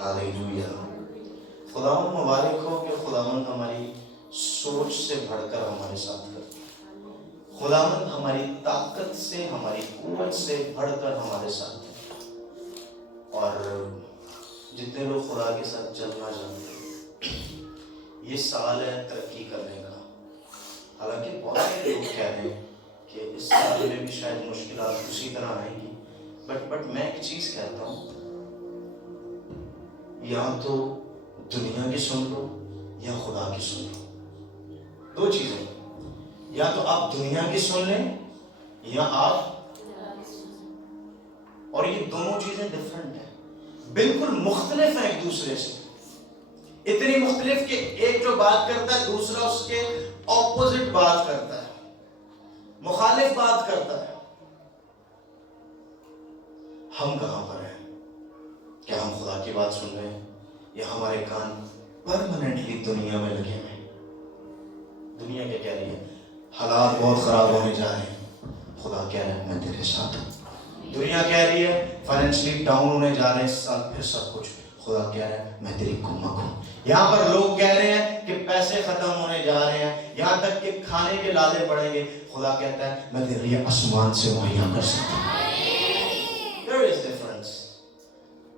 Hallelujah. खुदावंद मुबारक हो कि खुदावंद हमारी सोच से बढ़कर हमारे साथ करता है। खुदावंद हमारी ताकत से, हमारी कुव्वत से बढ़कर हमारे साथ है। और जितने लोग खुदा के साथ चलना चाहते हैं, ये साल है तरक्की करने का। हालांकि बहुत सारे लोग कह रहे हैं कि इस साल में भी शायद मुश्किलात उसी तरह आएंगी, बट मैं एक चीज कहता हूँ, या तो दुनिया की सुन लो या खुदा की सुन लो। दो चीजें, या तो आप दुनिया की सुन लें या आप, और ये दोनों चीजें डिफरेंट है, बिल्कुल मुख्तलिफ है एक दूसरे से। इतनी मुख्तलिफ कि एक जो बात करता है दूसरा उसके ऑपोजिट बात करता है, मुखालिफ बात करता है। हम कहां पर हैं? क्या हम खुदा की बात सुन रहे हैं या हमारे कान परमानेंटली दुनिया में लगे हुए हैं? दुनिया क्या कह रही है? हालात बहुत खराब होने जा रहे हैं, खुदा कह रहा है मैं तेरे साथ हूं। दुनिया कह रही है फाइनेंशियली डाउन होने जा रहे हैं इस साल, फिर सब कुछ, खुदा कह रहा है मैं तेरी कुम्मक हूं। यहाँ पर लोग कह रहे हैं कि पैसे खत्म होने जा रहे हैं, यहाँ तक कि खाने के लाले पड़ेंगे, खुदा कहता है मैं तेरे लिए आसमान से मुहैया कर सकता हूं। There is difference।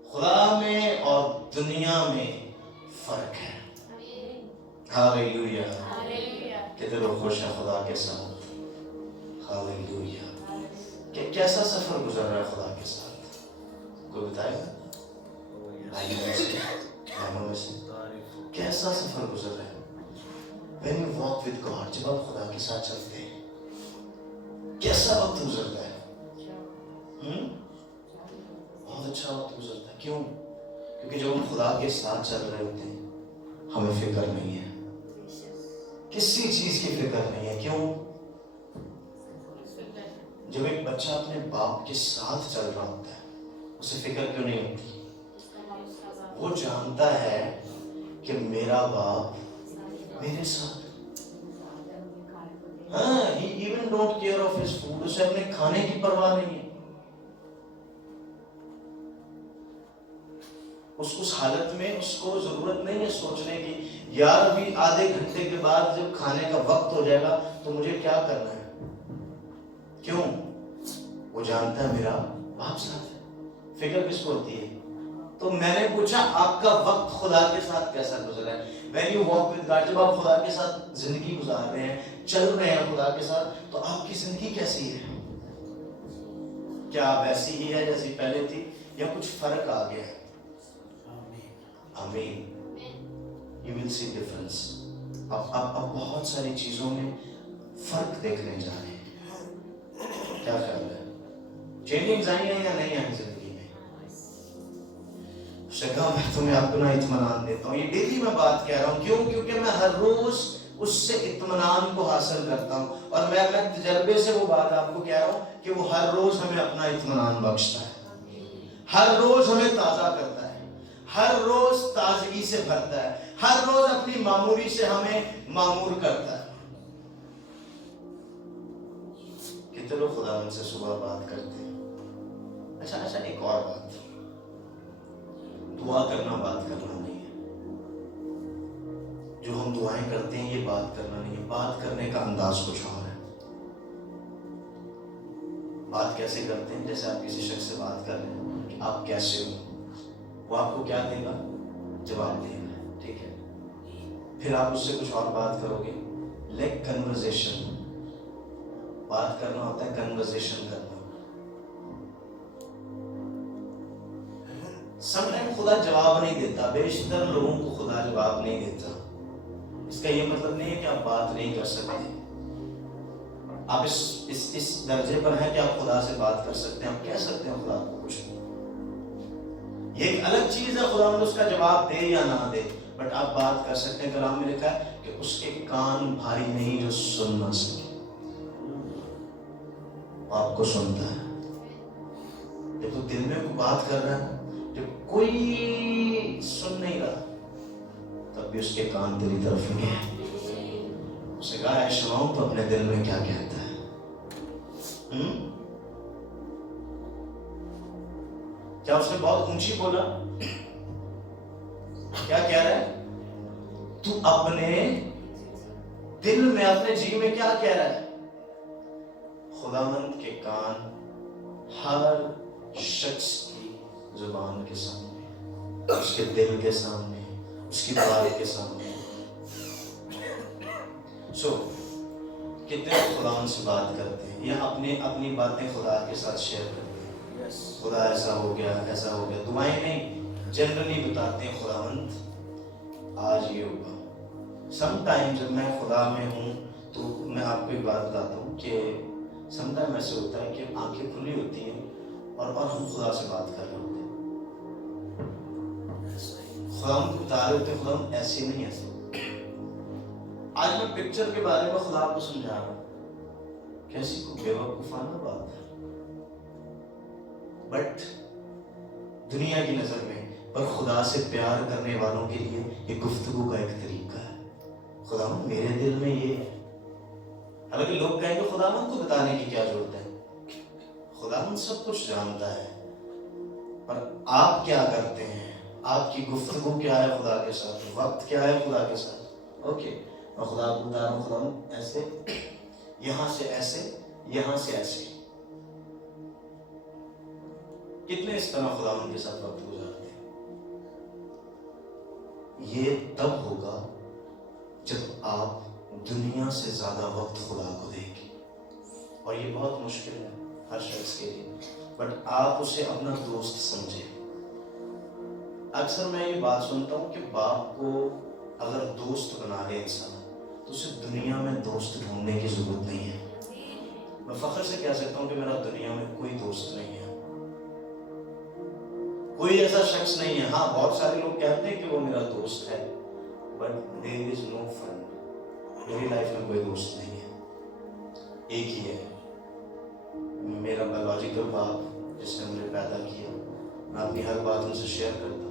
खुदा में और दुनिया में फर्क है। हालेलुया। कितने लोग खुश हैं खुदा के साथ? हालेलुया। कैसा सफर गुजर रहा है खुदा के साथ? कोई बताएगा? कैसा सफर गुजर रहा है? When you walk with God, जब आप खुदा के साथ चलते हैं, कैसा वक्त गुजरता है? बहुत अच्छा वक्त गुजरता है। क्यों? क्योंकि जब हम खुदा के साथ चल रहे होते हैं, हमें फिक्र नहीं है, किसी चीज की फिक्र नहीं है। क्यों? जब एक बच्चा अपने बाप के साथ चल रहा होता है, उसे फिक्र क्यों नहीं होती? वो जानता है कि मेरा बाप मेरे साथ। हाँ, he even don't care of his food। उसे अपने खाने की परवाह नहीं है। उस हालत में उसको जरूरत नहीं है सोचने की यार अभी आधे घंटे के बाद जब खाने का वक्त हो जाएगा तो मुझे क्या करना है। क्यों? वो जानता है मेरा बाप साथ है। फिक्र किसको होती है? तो मैंने पूछा आपका वक्त खुदा के साथ कैसा गुजरा है? When you walk with God, जब आप खुदा के साथ जिंदगी गुजार रहे हैं, चल रहे हैं खुदा के साथ, तो आपकी जिंदगी कैसी है? क्या वैसी ही है जैसी पहले थी या कुछ फर्क आ गया है? आमीन। You will see difference। अब बहुत सारी चीजों में फर्क देखने जा रहे हैं। क्या ख्याल है? चेंजिंग्स आई हैं या नहीं आई जिंदगी में? उसने कहा मैं तुम्हें अपना इत्मीनान देता हूँ। ये डेली मैं बात कह रहा हूँ। क्यों? क्योंकि मैं हर रोज उससे इत्मीनान को हासिल करता हूँ, और मैं तजर्बे से वो बात आपको कह रहा हूँ कि वो हर रोज हमें अपना इत्मीनान बख्शता है, हर रोज हमें ताजा करता है, हर रोज ताजगी से भरता है, हर रोज अपनी मामूरी से हमें मामूर करता है। कितने लोग खुदा से सुबह बात करते हैं? अच्छा, एक और बात, दुआ करना बात करना नहीं है। जो हम दुआएं करते हैं ये बात करना नहीं है। बात करने का अंदाज कुछ और है। बात कैसे करते हैं? जैसे आप किसी शख्स से बात कर रहे हैं कि आप कैसे हो, वो आपको क्या देगा? जवाब देगा, ठीक है। फिर आप उससे कुछ और बात करोगे, लाइक कन्वर्सेशन। बात करना होता है कन्वर्सेशन करना। समटाइम खुदा जवाब नहीं देता, बेशतर लोगों को खुदा जवाब नहीं देता। इसका ये मतलब नहीं है कि आप बात नहीं कर सकते। आप इस दर्जे पर हैं कि आप खुदा से बात कर सकते हैं, आप कह सकते हैं खुदा को कुछ। ये एक अलग चीज है खुदा उसका जवाब दे या ना दे, बट आप बात कर सकते हैं। कलाम में लिखा है कि उसके कान भारी नहीं जो सुन ना सके। आपको सुनता है। जब तो दिल में कोई बात कर रहा है, जब कोई सुन नहीं रहा, तब भी उसके कान तेरी तरफ लगे हैं। उसे कहा है शमाऊं तो अपने दिल में क्या कहता है। क्या उसने बहुत ऊंची बोला? کیا کہہ رہا ہے؟ تو اپنے دل میں، اپنے جی میں کیا کہہ رہا ہے؟ خداوند کے کان ہر شخص کی زبان کے سامنے، اس کے دل کے سامنے، اس کی بات کے سامنے۔ کتنے لوگ خداوند سے بات کرتے ہیں یا اپنی باتیں خدا کے ساتھ شیئر کرتے ہیں؟ خدا ایسا ہو گیا، ایسا ہو گیا، دعائیں نہیں، جنرلی بتاتے ہیں خداوند آج یہ ہوگا۔ سم ٹائم جب میں خدا میں ہوں تو میں آپ کو ایک بات بتاتا ہوں کہ سم ٹائم ایسے ہوتا ہے کہ آنکھیں کھلی ہوتی ہیں اور ہم خدا سے بات کر رہے ہوتے ہیں، خدا ہم کو بتا رہے ہوتے ہیں خدا ہم ایسے نہیں ایسے۔ آج میں پکچر کے بارے میں خدا کو سمجھا رہا ہوں، کیسی کو بے وقوفانہ بات ہے، بٹ دنیا کی نظر میں، پر خدا سے پیار کرنے والوں کے لیے یہ گفتگو کا ایک طریقہ ہے۔ خدا میرے دل میں یہ ہے، حالانکہ لوگ کہیں گے خدا کو بتانے کی کیا ضرورت ہے، خدا سب کچھ جانتا ہے، پر آپ کیا کرتے ہیں، آپ کی گفتگو کیا ہے خدا کے ساتھ، وقت کیا ہے خدا کے ساتھ۔ اوکے، میں خدا کو بتا رہا ہوں خدا ایسے، یہاں سے ایسے، یہاں سے ایسے۔ کتنے اس طرح خدا کے ساتھ وقت گزارتے ہیں؟ یہ تب ہوگا جب آپ دنیا سے زیادہ وقت خدا کو دیں گے، اور یہ بہت مشکل ہے ہر شخص کے لیے، بٹ آپ اسے اپنا دوست سمجھیں۔ اکثر میں یہ بات سنتا ہوں کہ باپ کو اگر دوست بنا لے انسان تو اسے دنیا میں دوست ڈھونڈنے کی ضرورت نہیں ہے۔ میں فخر سے کہہ سکتا ہوں کہ میرا دنیا میں کوئی دوست نہیں ہے، کوئی ایسا شخص نہیں ہے۔ ہاں بہت سارے لوگ کہتے ہیں کہ وہ میرا دوست ہے، but there is no friend۔ میری لائف میں کوئی دوست نہیں ہے، ایک ہی ہے، میرا بایولوجیکل باپ جس نے مجھے پیدا کیا۔ میں اپنی ہر بات ان سے شیئر کرتا ہوں،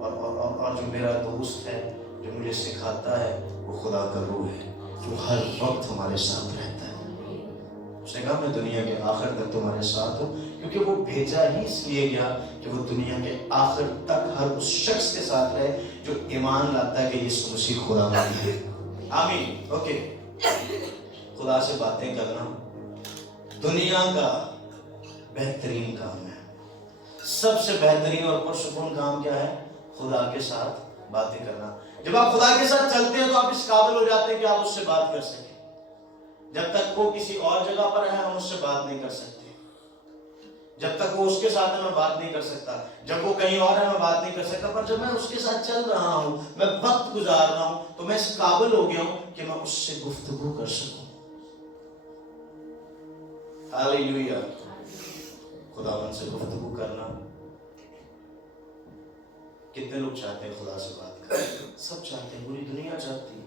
اور جو میرا دوست ہے جو مجھے سکھاتا ہے وہ خدا کا روح ہے جو ہر وقت ہمارے ساتھ رہتا ہے۔ اس نے کہا میں دنیا کے آخر تک تمہارے ساتھ ہوں، کیونکہ وہ بھیجا ہی اس لیے گیا کہ وہ دنیا کے آخر تک ہر اس شخص کے ساتھ رہے جو ایمان لاتا ہے کہ یسوع مسیح خدا ہے۔ آمین۔ اوکے، خدا سے باتیں کرنا دنیا کا بہترین کام ہے، سب سے بہترین اور پرسکون کام کیا ہے؟ خدا کے ساتھ باتیں کرنا۔ جب آپ خدا کے ساتھ چلتے ہیں تو آپ اس قابل ہو جاتے ہیں کہ آپ اس سے بات کر سکیں۔ جب تک وہ کسی اور جگہ پر ہے ہم اس سے بات نہیں کر سکتے، جب تک وہ اس کے ساتھ ہے میں بات نہیں کر سکتا، جب وہ کہیں اور ہے میں بات نہیں کر سکتا، پر جب میں اس کے ساتھ چل رہا ہوں، میں وقت گزار رہا ہوں، تو میں اس قابل ہو گیا ہوں کہ میں اس سے گفتگو کر سکوں۔ ہالیلویا۔ خداوند سے گفتگو کرنا، کتنے لوگ چاہتے ہیں خدا سے بات کریں؟ سب چاہتے ہیں، پوری دنیا چاہتی ہے،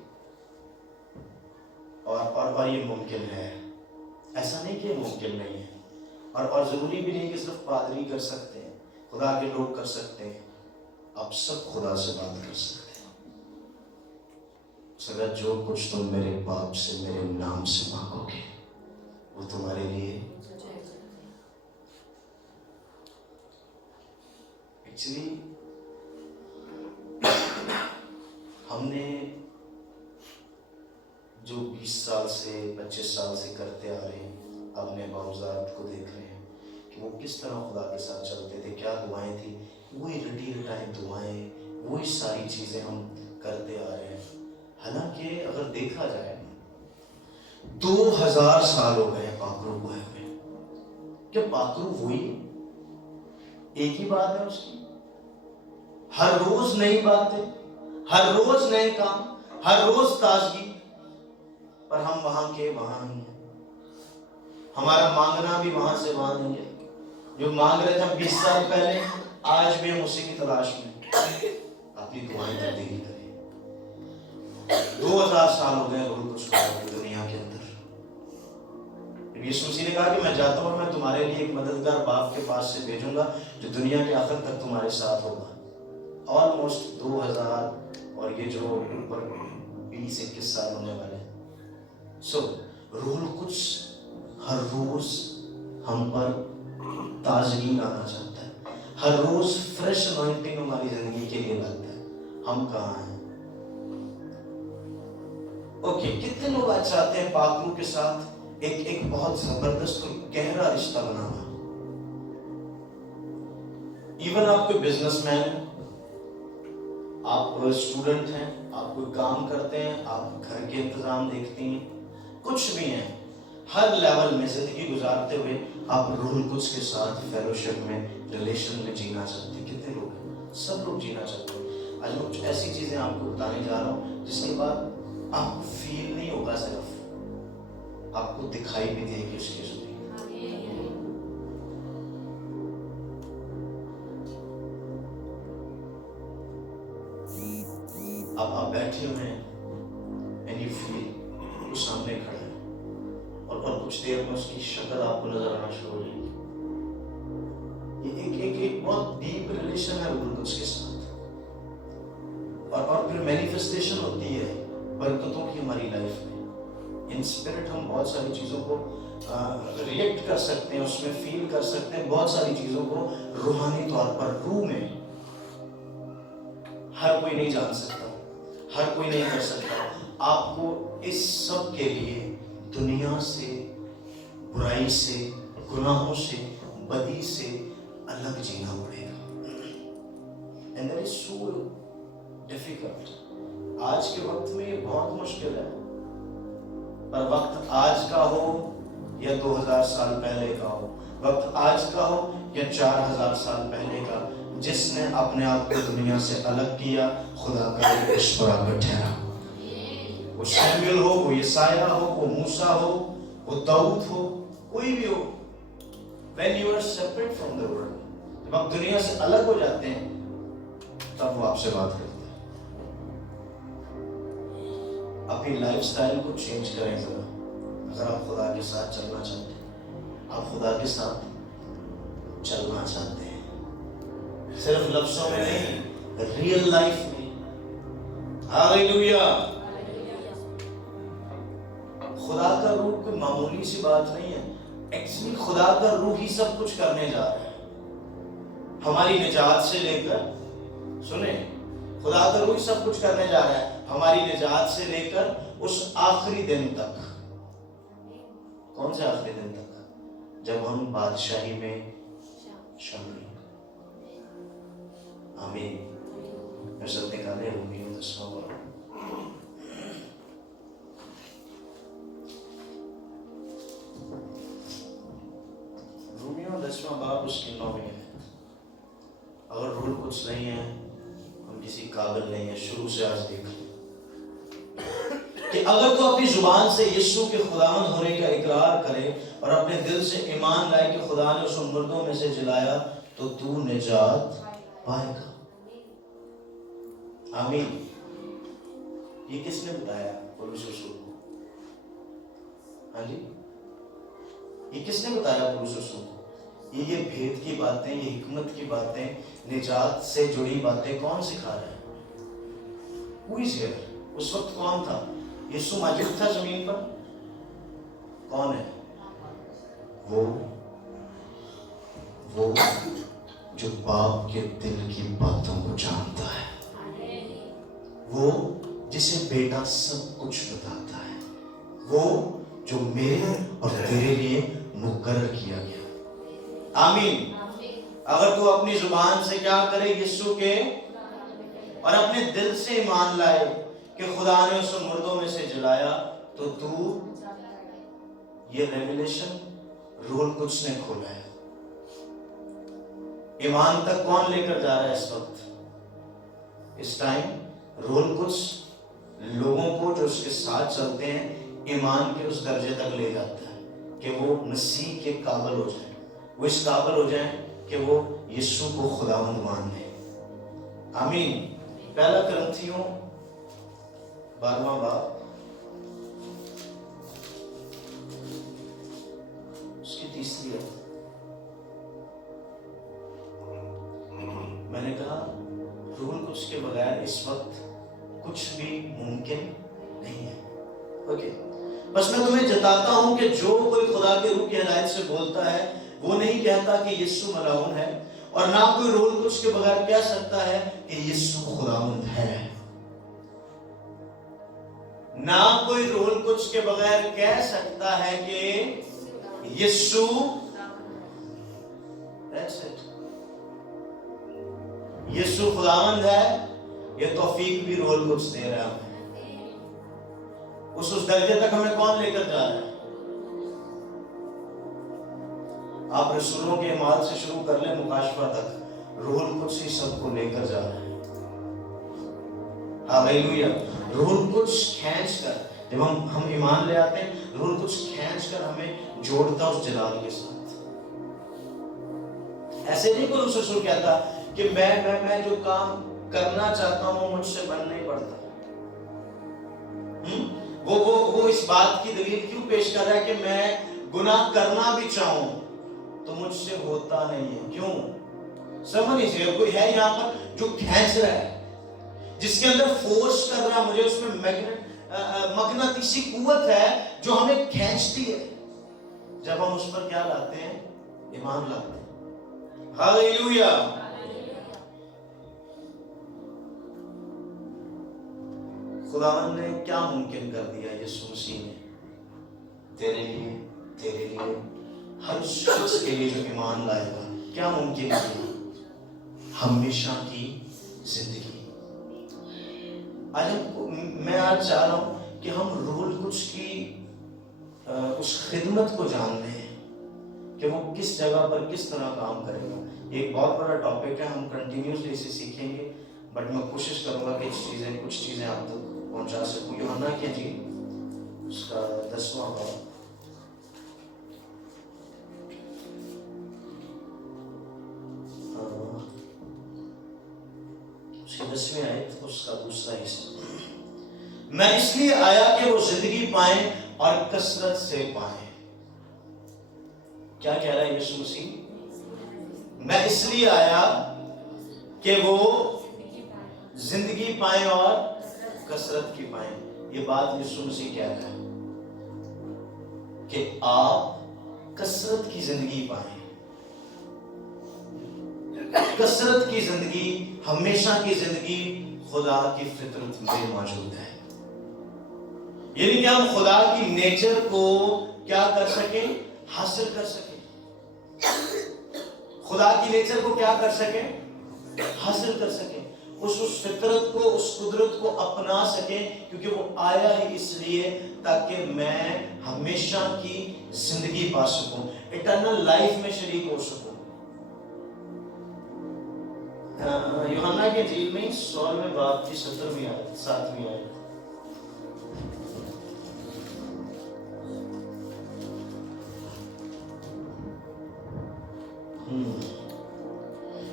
اور یہ ممکن ہے، ایسا نہیں کہ ممکن نہیں ہے، اور ضروری بھی نہیں کہ صرف پادری کر سکتے ہیں، خدا کے لوگ کر سکتے ہیں، آپ سب خدا سے بات کر سکتے ہیں۔ سگا جو کچھ تم میرے باپ سے میرے نام سے مانگو گے وہ تمہارے لیے۔ ایکچولی ہم نے جو 20 سال سے 25 سال سے کرتے آ رہے ہیں، اپنے باوزات کو دیکھ رہے ہیں کہ وہ کس طرح خدا کے ساتھ چلتے تھے، کیا دعائیں تھیں، وہی رٹی رٹائی دعائیں، وہی ساری چیزیں ہم کرتے آ رہے ہیں۔ حالانکہ اگر دیکھا جائے 2000 سال ہو گئے پاکرو ہوئے ہوئے، کیا پاکرو وہی ایک ہی بات ہے اس کی؟ ہر روز نئی باتیں، ہر روز نئے کام، ہر روز تازگی، پر ہم وہاں کے وہاں ہی ہیں، ہمارا مانگنا بھی وہاں سے وہاں نہیں ہے۔ جو مانگ رہے تھے ہم 20 سال پہلے، آج بھی ہم اسی کی تلاش میں۔ اپنی دعائیں تبدیل کریں۔ 2000 سال ہو گئے روح کچھ دنیا کے اندر۔ یسوع مسیح نے کہا کہ میں جاتا ہوں اور میں تمہارے لیے ایک مددگار باپ کے پاس سے بھیجوں گا جو دنیا کے آخر تک تمہارے ساتھ ہوگا۔ آلموسٹ 2000 اور یہ جو اوپر 20-21 سال ہونے والے ہیں۔ روح القدس ہر روز ہم پر تازگی لانا چاہتا ہے، ہر روز فریش انوائنٹنگ ہماری زندگی کے لیے لاتا ہے۔ ہم کہاں ہیں؟ اوکے، کتنے لوگ آج چاہتے ہیں پاک روح کے ساتھ ایک بہت زبردست اور گہرا رشتہ بنانا؟ ایون آپ کوئی بزنس مین ہیں، آپ اسٹوڈنٹ ہیں، آپ کوئی کام کرتے ہیں، آپ گھر کے انتظام دیکھتے ہیں، کچھ بھی ہیں، ہر لیول میں زندگی گزارتے ہوئے آپ روح القدس کے ساتھ فیلوشپ میں، ریلیشن میں جینا چاہتے ہیں؟ کتنے لوگ ہیں؟ سب لوگ جینا چاہتے ہیں۔ آج میں کچھ ایسی چیزیں آپ کو بتانے جا رہا ہوں جس کے بعد آپ کو فیل نہیں ہوگا، صرف آپ کو دکھائی بھی دے گی اس کی زندگی۔ اب آپ بیٹھے ہوئے ہیں and you feel وہ سامنے کھڑا ہے اور کچھ دیر میں اس کی شکل آپ کو نظر آنا شروع ہو جائے گی۔ یہ ایک بہت ڈیپ ریلیشن ہے روح القدس کے ساتھ، اور پھر مینیفیسٹیشن ہوتی ہے برکتوں کی ہماری لائف میں۔ ان اسپرٹ ہم بہت ساری چیزوں کو ریئیکٹ کر سکتے ہیں، اس میں فیل کر سکتے ہیں، بہت ساری چیزوں کو روحانی طور پر روح میں۔ ہر کوئی نہیں جان سکتا، ہر کوئی نہیں کر سکتا۔ آپ کو اس سب کے لیے دنیا سے، برائی سے، گناہوں سے، بدی سے الگ جینا پڑے گا۔ And that is so difficult۔ آج کے وقت میں یہ بہت مشکل ہے، پر وقت آج کا ہو یا 2000 سال پہلے کا ہو، وقت آج کا ہو یا 4000 سال پہلے کا، جس نے اپنے آپ کو دنیا سے الگ کیا، خدا کا عرش پر آ کر ٹھہرا۔ وہ شمویل ہو، وہ یسایہ ہو، وہ موسیٰ ہو، وہ داؤد ہو، کوئی بھی ہو۔ When you are separate from the world، جب آپ دنیا سے الگ ہو جاتے ہیں تب وہ آپ سے بات کرتے ہیں۔ اپنی لائف سٹائل کو چینج کریں ذرا۔ اگر آپ خدا کے ساتھ چلنا چاہتے ہیں، آپ خدا کے ساتھ چلنا چاہتے ہیں، صرف لفظوں میں نہیں، ریئل لائف میں۔ ہاللیلویا۔ خدا کا روح کوئی معمولی سی بات نہیں ہے، ایکچولی خدا کا روح ہی سب کچھ کرنے جا رہا ہے، ہماری نجات سے لے کر، سنیں، خدا کا روح سب کچھ کرنے جا رہا ہے ہماری نجات سے لے کر اس آخری دن تک۔ کون سے آخری دن تک؟ جب ہم بادشاہی میں شامل ہوں۔ آمین۔ میں سب نکالے رومیو 10واں باب۔ رومیو 10واں باب اس کی 9ویں آیت۔ اگر روح القدس نہیں ہے، ہم کسی قابل نہیں ہے۔ شروع سے آج دیکھ لیں کہ اگر تو اپنی زبان سے یسوع کے خداوند ہونے کا اقرار کرے اور اپنے دل سے ایمان لائے کہ خدا نے اسے مردوں میں سے جلایا تو تو نجات پائے گا۔ آمین۔ یہ کس نے بتایا پولس رسول کو؟ ہاں جی، یہ کس نے بتایا پولس رسول کو؟ یہ بھید کی باتیں، یہ حکمت کی باتیں، نجات سے جڑی باتیں کون سکھا رہا ہے؟ Who is here؟ اس وقت کون تھا؟ یسوع موجود تھا زمین پر؟ کون ہے وہ جو باپ کے دل کی باتوں کو جانتا ہے، وہ جسے بیٹا سب کچھ بتاتا ہے، وہ جو میرے اور تیرے لیے مقرر کیا گیا۔ آمین۔ اگر تو اپنی زبان سے کیا کرے؟ یسوع کے، اور اپنے دل سے ایمان لائے کہ خدا نے اسے مردوں میں سے جلایا تو تو، یہ ریویلیشن روح القدس نے کھولا ہے۔ ایمان تک کون لے کر جا رہا ہے اس وقت؟ اس ٹائم روح القدس لوگوں کو جو اس کے ساتھ چلتے ہیں ایمان کے اس درجے تک لے جاتا ہے کہ وہ مسیح کے قابل ہو جائیں، وہ اس قابل ہو جائیں کہ وہ یسوع کو خداوند مان لیں۔ آمین۔ پہلا کرنتھیوں 12واں باب اس کی 30 آیت۔ میں نے کہا روح القدس کے بغیر اس وقت کچھ بھی ممکن نہیں ہے۔ اوکے، بس میں تمہیں جتاتا ہوں کہ جو کوئی خدا کے روح کی ہدایت سے بولتا ہے وہ نہیں کہتا کہ یسوع ملعون ہے، اور نہ کوئی روح القدس کے بغیر کہہ سکتا ہے کہ یسوع خداوند ہے. نہ کوئی روح القدس کے بغیر کہہ سکتا ہے کہ یسوع. That's it. یسوع خداوند ہے. یہ توفیق بھی روح القدس دے رہا ہے. اس درجے تک ہمیں کون لے کر جا رہا ہے؟ آپ رسولوں کے اعمال سے شروع کر لیں مکاشفہ تک، روح القدس ہی سب کو لے کر جا رہا ہے. ہاللیلویا. روح القدس کھینچ کر، جب ہم ایمان لے آتے ہیں، روح القدس کھینچ کر ہمیں جوڑتا اس جلال کے ساتھ. ایسے نہیں کوئی رسول کہتا کہ میں جو کام کرنا چاہتا ہوں وہ مجھ سے بن نہیں پڑتا. وہ اس بات کی دلیل کیوں پیش کر رہا ہے کہ میں گناہ کرنا بھی چاہوں تو مجھ سے ہوتا نہیں ہے. کیوں؟ سمجھ لیجیے، کوئی ہے یہاں پر جو کھینچ رہا ہے، جس کے اندر فورس کر رہا ہے مجھے، اس میں مقناطیسی قوت ہے جو ہمیں کھینچتی ہے. جب ہم اس پر کیا لاتے ہیں؟ ایمان لاتے ہیں. ہاللیلویا. خداوند نے کیا ممکن کر دیا یسوع مسیح نے تیرے لیے، تیرے لیے، ہر شخص کے لیے جو ایمان لائے گا. کیا ممکن کیا؟ ہمیشہ کی زندگی. میں آج چاہ رہا ہوں کہ ہم روح القدس کی اس خدمت کو جان لیں کہ وہ کس جگہ پر کس طرح کام کرے گا. ایک بہت بڑا ٹاپک ہے، ہم کنٹینیوسلی اسے سیکھیں گے، بٹ میں کوشش کروں گا کہ کچھ چیزیں آپ تک پہنچا سکوں. یوحنا کی انجیل اس کا 10واں باب، اس کی 10ویں آیت، اس کا دوسرا حصہ. میں اس لیے آیا کہ وہ زندگی پائیں اور کثرت سے پائیں. کیا کہہ رہا ہے یسوع مسیح؟ میں اس لیے آیا کہ وہ زندگی پائیں اور کثرت کی پائیں. یہ بات یسوع مسیح کہہ رہا ہے کہ آپ کثرت کی زندگی پائیں. کثرت کی زندگی، ہمیشہ کی زندگی خدا کی فطرت میں موجود ہے. یعنی کہ ہم خدا کی نیچر کو کیا کر سکیں؟ حاصل کر سکیں. خدا کی نیچر کو کیا کر سکیں؟ حاصل کر سکیں. اس فطرت کو، اس قدرت کو اپنا سکیں، کیونکہ وہ آیا ہی اس لیے تاکہ میں ہمیشہ کی زندگی پا سکوں، اٹرنل لائف میں شریک ہو سکوں. یوحنا کے انجیل میں 16ویں باب کی 17ویں آیت، 7ویں آیت.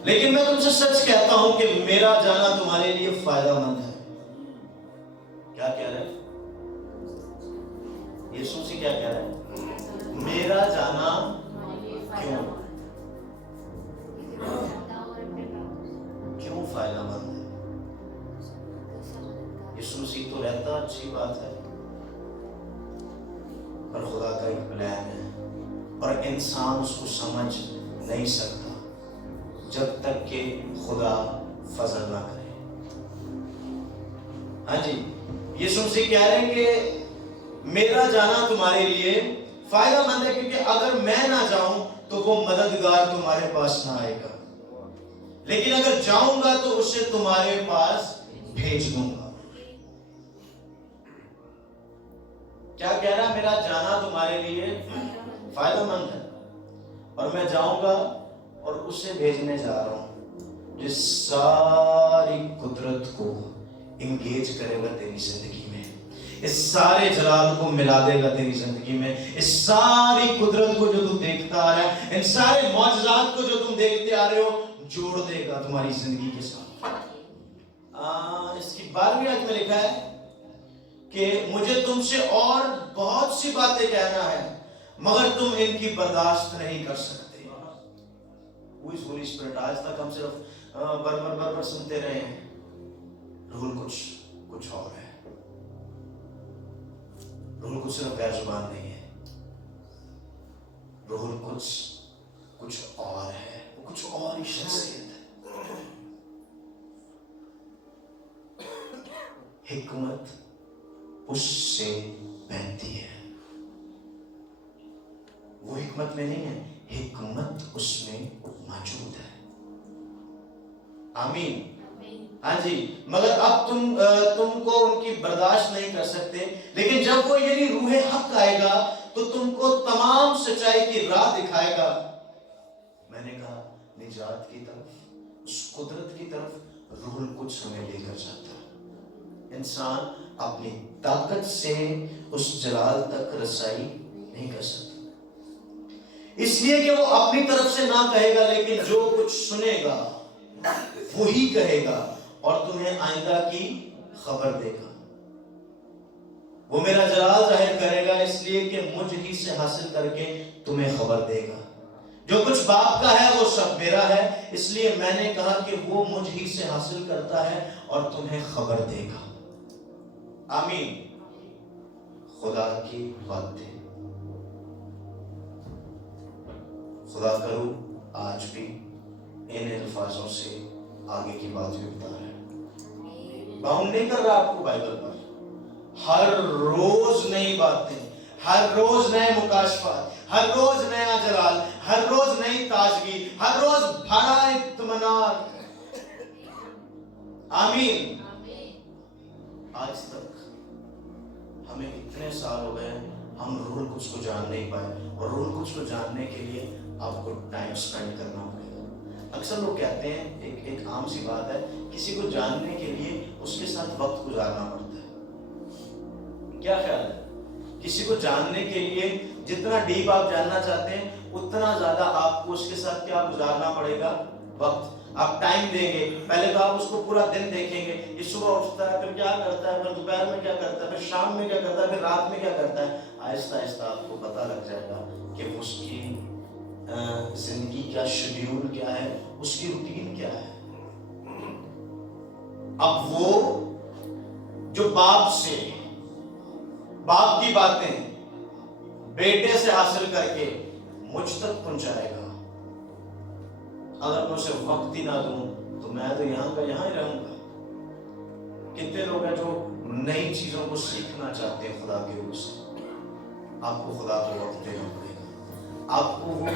لیکن میں تم سے سچ کہتا ہوں کہ میرا جانا تمہارے لیے فائدہ مند ہے. کیا کہہ رہے ہیں یسوع مسیح؟ کیا کہہ رہے ہیں؟ میرا جانا کیوں فائدہ مند ہے؟ یسوع مسیح تو رہتا، اچھی بات ہے، پر خدا کا ایک پلان ہے اور انسان اس کو سمجھ نہیں سکتا جب تک کہ خدا فضل نہ کرے. ہاں جی، یسوع مسیح کہہ رہے ہیں کہ میرا جانا تمہارے لیے فائدہ مند ہے، کیونکہ اگر میں نہ جاؤں تو وہ مددگار تمہارے پاس نہ آئے گا، لیکن اگر جاؤں گا تو اسے تمہارے پاس بھیج دوں گا. کیا کہہ رہا ہے؟ میرا جانا تمہارے لیے فائدہ مند ہے اور میں جاؤں گا اور اسے بھیجنے جا رہا ہوں جو ساری قدرت کو انگیج کرے گا تیری زندگی میں، اس سارے جلال کو ملا دے گا تیری زندگی میں، اس ساری قدرت کو جو تم دیکھتا آ رہا ہے، ان سارے معجزات کو جو تم دیکھتے آ رہے ہو، جوڑ دے گا تمہاری زندگی کے ساتھ. اس کی 12ویں آیت میں لکھا ہے کہ مجھے تم سے اور بہت سی باتیں کہنا ہے مگر تم ان کی برداشت نہیں کر سکتے. ہولی اسپرٹ، آج تک ہم صرف بر سنتے رہے ہیں. روح القدس کچھ اور ہے. روح القدس صرف غیر زبان نہیں ہے. روح القدس کچھ اور ہے، وہ کچھ اور ہی की शख्सियत है। हिकमत उससे बहती है। वो हिकमत में नहीं है, हिकमत उसमें मौजूद है। आमीन। हाँ जी। मगर अब तुमको उनकी बर्दाश्त नहीं कर सकते, लेकिन जब वो यानी रूहे हक आएगा तो तुमको तमाम सच्चाई की राह दिखाएगा। मैंने कहा निजात की तरफ, उस कुदरत की तरफ रूहुल कुद्स हमें लेकर जाता है। इंसान अपनी ताकत से उस जलाल तक रसाई नहीं कर सकता, इसलिए कि वो अपनी तरफ से ना कहेगा, लेकिन जो कुछ सुनेगा वही कहेगा और तुम्हें आइंदा की खबर देगा। वो मेरा जलाल जाहिर करेगा इसलिए कि मुझ ही से हासिल करके तुम्हें खबर देगा। जो कुछ बाप का है वो सब मेरा है, इसलिए मैंने कहा कि वो मुझ ही से हासिल करता है और तुम्हें खबर देगा। आमीन। खुदा की बातें। खुदा करो आज भी इन अल्फाजों से आगे की बात भी बता रहा है। बाउंड नहीं कर रहा आपको बाइबल पर। हर रोज नई बातें, हर रोज नए मुकाशफात, हर रोज नया जलाल, हर रोज नई ताजगी, हर रोज भरा इत्मीनान। आमीन। आज तक हमें इतने साल हो गए, हम रूहुल कुद्स को जान नहीं पाए, और रूहुल कुद्स को जानने के लिए आपको टाइम स्पेंड करना पड़ेगा। अक्सर लोग कहते हैं, एक आम सी बात है, किसी को जानने के लिए उसके साथ वक्त गुजारना पड़ता है। क्या ख्याल है? किसी को जानने के लिए जितना डीप आप जानना चाहते हैं, उतना ज्यादा आपको उसके साथ क्या गुजारना पड़ेगा? वक्त। आप टाइम देंगे, पहले तो आप उसको पूरा दिन देखेंगे, ये सुबह उठता है, फिर क्या करता है, फिर दोपहर में क्या करता है, फिर शाम में क्या करता है, फिर रात में क्या करता है। आहिस्ता आहिस्ता आपको पता लग जाएगा कि उसकी जिंदगी का शेड्यूल क्या है, उसकी रूटीन क्या है। अब वो जो बाप की बातें बेटे से हासिल करके मुझ तक पहुंचाएगा, अगर मैं उसे वक्त ही ना दूं तो मैं तो यहाँ का यहाँ ही रहूंगा। कितने लोग हैं जो नई चीजों को सीखना चाहते हैं खुदा के रूप से। आपको खुदा को वक्त देना पड़ेगा। आपको वो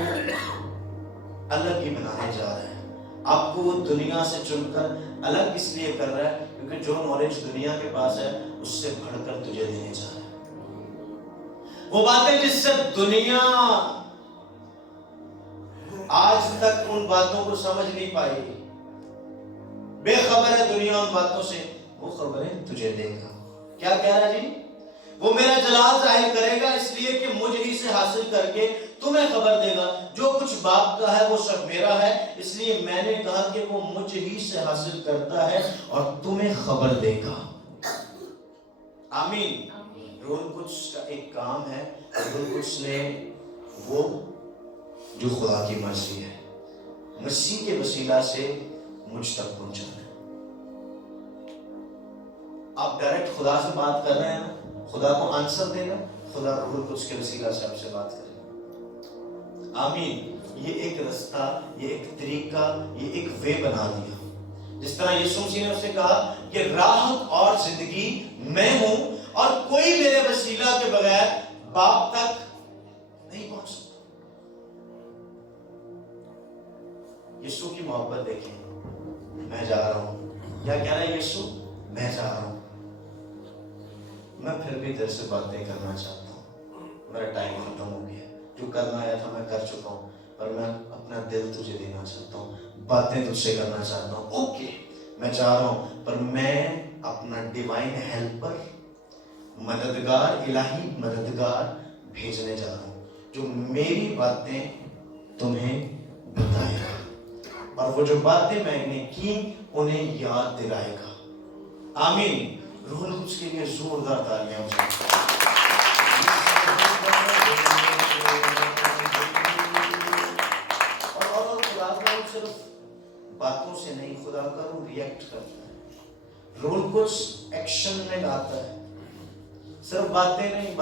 अलग ही बनाने जा रहे हैं। आपको वो दुनिया से चुनकर अलग इसलिए कर रहा है क्योंकि जो नॉलेज दुनिया के पास है उससे बढ़कर तुझे देने जा रहा है। वो बातें जिससे दुनिया आज तक उन बातों को समझ नहीं पाई, बेखबर है दुनिया उन बातों से, वो खबरें तुझे देगा। क्या कह रहा है जी? वो मेरा जलाल जाहिर करेगा इसलिए कि मुझ ही से हासिल करके तुम्हें खबर देगा। जो कुछ बाप का है वो सब मेरा है, इसलिए मैंने कहा कि वो मुझ ही से हासिल करता है और तुम्हें खबर देगा। आमीन। रूहुल कुद्स का एक काम है, रूहुल कुद्स ने वो जो खुदा की मर्जी है मसीह के वसीला से मुझ तक पहुंचाना। आप डायरेक्ट खुदा से बात कर रहे हैं, खुदा को आंसर देना, खुदा रूहुल कुद्स के वसीला से आपसे बात करेगा। आमीन। ये एक रास्ता, ये एक तरीका, ये एक वे बना दिया। जिस तरह यीशु मसीह ने उससे कहा कि राह और जिंदगी मैं हूं और कोई मेरे वसीला के बगैर बाप तक नहीं पहुंच सकता। यीशु की मोहब्बत देखें। मैं जा रहा हूं, क्या कह रहा है यीशु? मैं जा रहा हूं, मैं फिर भी तेरे से बातें करना चाहता हूं। मेरा टाइम खत्म हो गया, जो करना आया था मैं कर चुका हूं, पर मैं अपना दिल तुझे देना चाहता हूं, बातें तुझसे करना चाहता हूं। ओके, मैं जा रहा हूं, पर मैं अपना डिवाइन हेल्पर, मददगार, इलाही मददगार भेजने जा रहा हूं, जो मेरी बातें तुम्हें बताएगा और वो जो बातें मैंने की उन्हें याद दिलाएगा। आमीन। रूहुल कुद्स के लिए जोरदार तालियां हो जाए। और खुदा का सिर्फ बातों से नहीं, खुदा का वो रिएक्ट करता है। रूहुल कुद्स एक्शन में लाता है, सिर्फ बातें नहीं।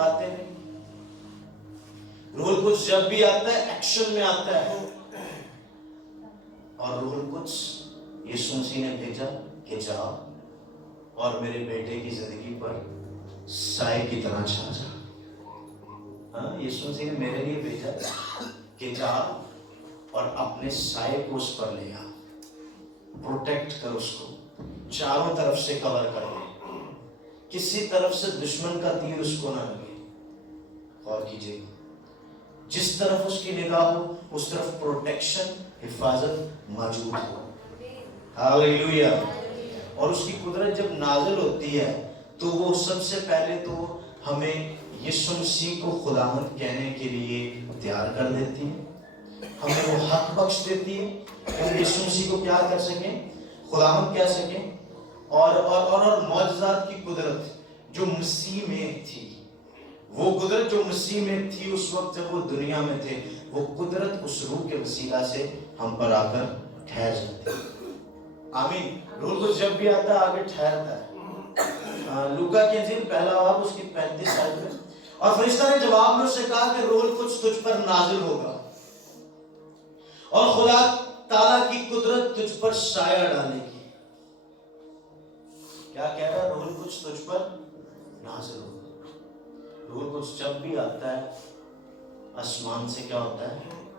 रूहुल कुद्स जब भी आता है एक्शन में आता है। और रूह कुछ यीशु मसीह ने भेजा कि जाओ और मेरे बेटे की जिंदगी पर साए की तरह छा जा। हाँ, यीशु मसीह ने मेरे लिए भेजा कि जाओ और अपने साए को उस पर ले आ, प्रोटेक्ट कर उसको, चारों तरफ से कवर कर दे, किसी तरफ से दुश्मन का तीर उसको ना लगे। और कीजिए, जिस तरफ उसकी निगाह हो उस तरफ प्रोटेक्शन, हिफाजत मौजूद हो। हालेलुया। और उसकी कुदरत जब नाज़िल होती है तो वो सबसे पहले तो हमें यीशु मसीह को खुदावंद कहने के लिए तैयार कर देती है, हमें वो हक बख्श देती है कि हम यीशु मसीह को क्या कर सकें, खुदावंद कह सकें। और मौजज़ात की कुदरत जो मसीह में थी, वो कुदरत जो मसीह में थी उस वक्त जब वो दुनिया में थे, वो कुदरत उस रूह के वसीला से हम पर आकर ठहर जाती है। आमीन। रूह को जब भी आता है आगे ठहरता है। लूका की इंजील पहला बाब उसकी 35 आयत में, और फरिश्ता ने जवाब में उससे कहा कि रूह कुछ तुझ पर नाजिल होगा और खुदा ताला की कुदरत तुझ पर साया डालेगी। क्या कह रहा है? रूह कुछ तुझ पर नाजिल होगा। रूह कुछ जब भी आता है आसमान से क्या होता है?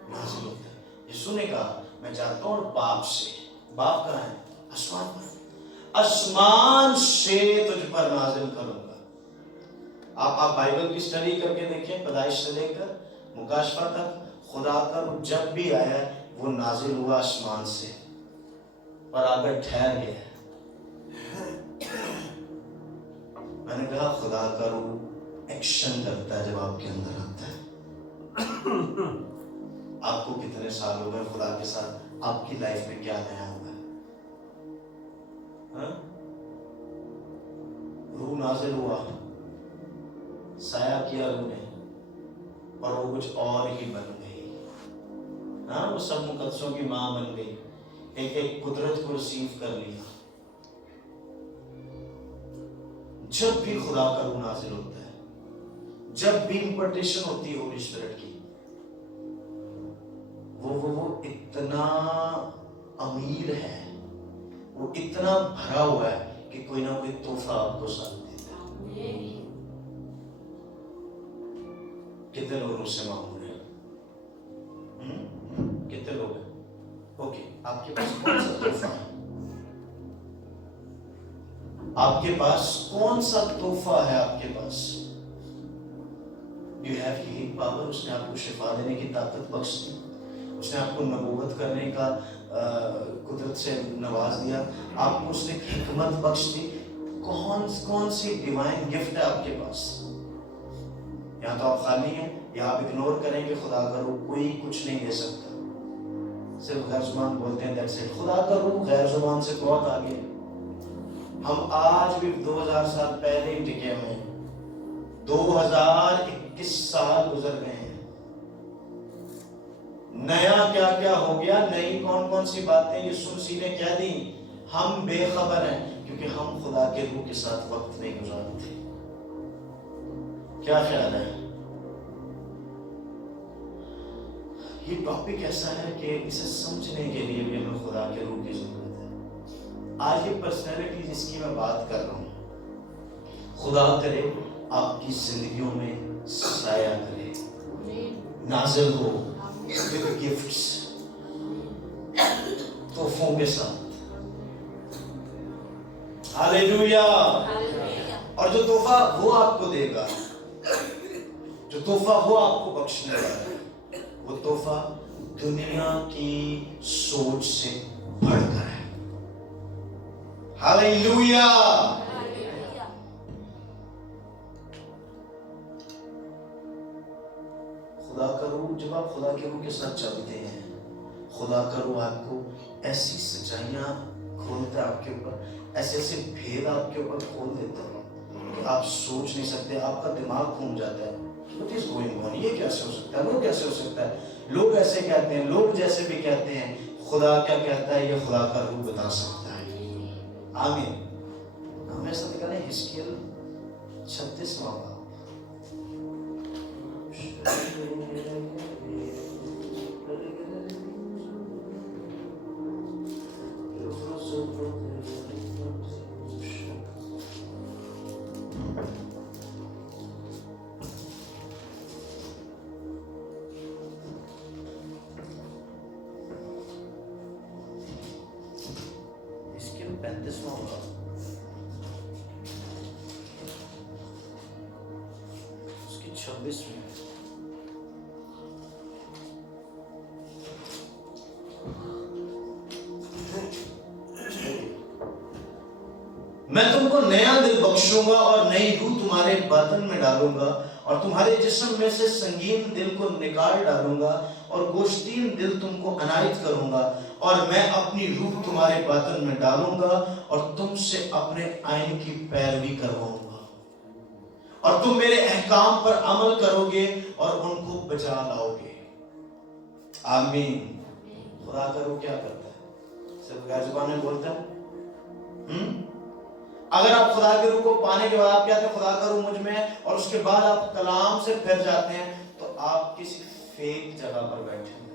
नाजिल होता है। यीशु ने कहा मैं जाता हूं बाप से, बाप कहाँ है? आसमान पर, आसमान से तुझ पर नाजिल करूंगा। आप बाइबल की स्टडी करके देखें, पैदाइश से लेकर मुकाशफा तक खुदा का रूह जब भी आया वो नाजिल हुआ आसमान से और आकर ठहर गया। मैंने कहा खुदा का रूह एक्शन करता है जब आपके अंदर आता है। आपको कितने साल हो गए खुदा के साथ, आपकी लाइफ में क्या नया हुआ है? रूह नाजिल हुआ, साया किया रूह ने, और वो कुछ और ही बन गई। हाँ, वो सब मुकद्दसों की माँ बन गई, एक एक कुदरत को रिसीव कर लिया। जब भी खुदा का रूह नाजिल होता है, जब भी इंपॉर्टेशन होती है होली स्पिरिट की, वो इतना अमीर है, वो इतना भरा हुआ है कि कोई ना कोई तोहफा आपको साथ देता है। कितने लोग मुझसे मांग रहे हैं? कितने लोग हैं? ओके, आपके पास कौन सा तोहफा है? आपके पास कौन सा तोहफा है? आपके पास यू हैव हीलिंग पावर। उसने आपको शिफा देने की ताकत बख्श दी, उसने आपको नबूवत करने का कुदरत से नवाज दिया, आपको उसने हिकमत बख्श दी। कौन सी डिवाइन गिफ्ट है आपके पास? या तो आप खाली हैं या आप इग्नोर करेंगे खुदा का रूह कोई कुछ नहीं दे सकता, सिर्फ गैर जुबान बोलते हैं, दैट्स इट। खुदा का रूह गैर जुबान से बहुत आगे है। हम आज भी 2000 साल पहले ही टिके हुए हैं। 2021 साल गुजर गए हैं, नया क्या क्या हो गया, नई कौन कौन सी बातें यीशु मसीह ने कह दी, हम बेखबर हैं क्योंकि हम खुदा के रूह के साथ वक्त नहीं गुजारते। क्या ख्याल है? ये टॉपिक ऐसा है कि इसे समझने के लिए भी हमें खुदा के रूह की जरूरत है। आज ये पर्सनैलिटी जिसकी मैं बात कर रहा हूं, खुदा करे आपकी जिंदगियों में साया करे, नाज़िल हो विद गिफ्ट्स, तोहफों के साथ। हालेलुया। और जो तोहफा वो आपको देगा, जो तोहफा वो आपको बख्शने वाला है, वो तोहफा दुनिया की सोच से बढ़कर है। हालेलुया। खुदा का रूह, जब आप खुदा के रूह के साथ चलते हैं, खुदा का रूह आपको ऐसी सच्चाइयां खोलता है, आपके ऊपर ऐसे ऐसे भेद आपके ऊपर खोल देता है कि आप सोच नहीं सकते, आपका दिमाग घूम जाता है। What is going on? ये कैसे हो सकता है, वो कैसे हो सकता है, लोग ऐसे कहते हैं, लोग जैसे भी कहते हैं, खुदा क्या कहता है ये खुदा का रूह बता सकता है। आमीन। हमें सब कहना है हिस्कियल 36वां बाब। 35वां होगा, उसकी 26वीं। मैं तुमको नया दिल बख्शूंगा और नई रूह तुम्हारे बदन में डालूंगा और तुम्हारे जिस्म में से संगीन दिल को निकाल डालूंगा और गोश्तीन दिल तुमको अनायत करूंगा और मैं अपनी रूह तुम्हारे बदन में डालूंगा और तुमसे अपने आइन की पैरवी करवाऊंगा और तुम मेरे अहकाम पर अमल करोगे और उनको बचा लाओगे। आमीन। खुदा का रूह क्या करता है? सिर्फ गैर जुबान में बोलता है? अगर आप खुदा के रूह को पाने के बाद आप कहते हैं खुदा का रूह मुझ में है और उसके बाद आप कलाम से फिर जाते हैं, तो आप किसी फेक जगह पर बैठे हैं।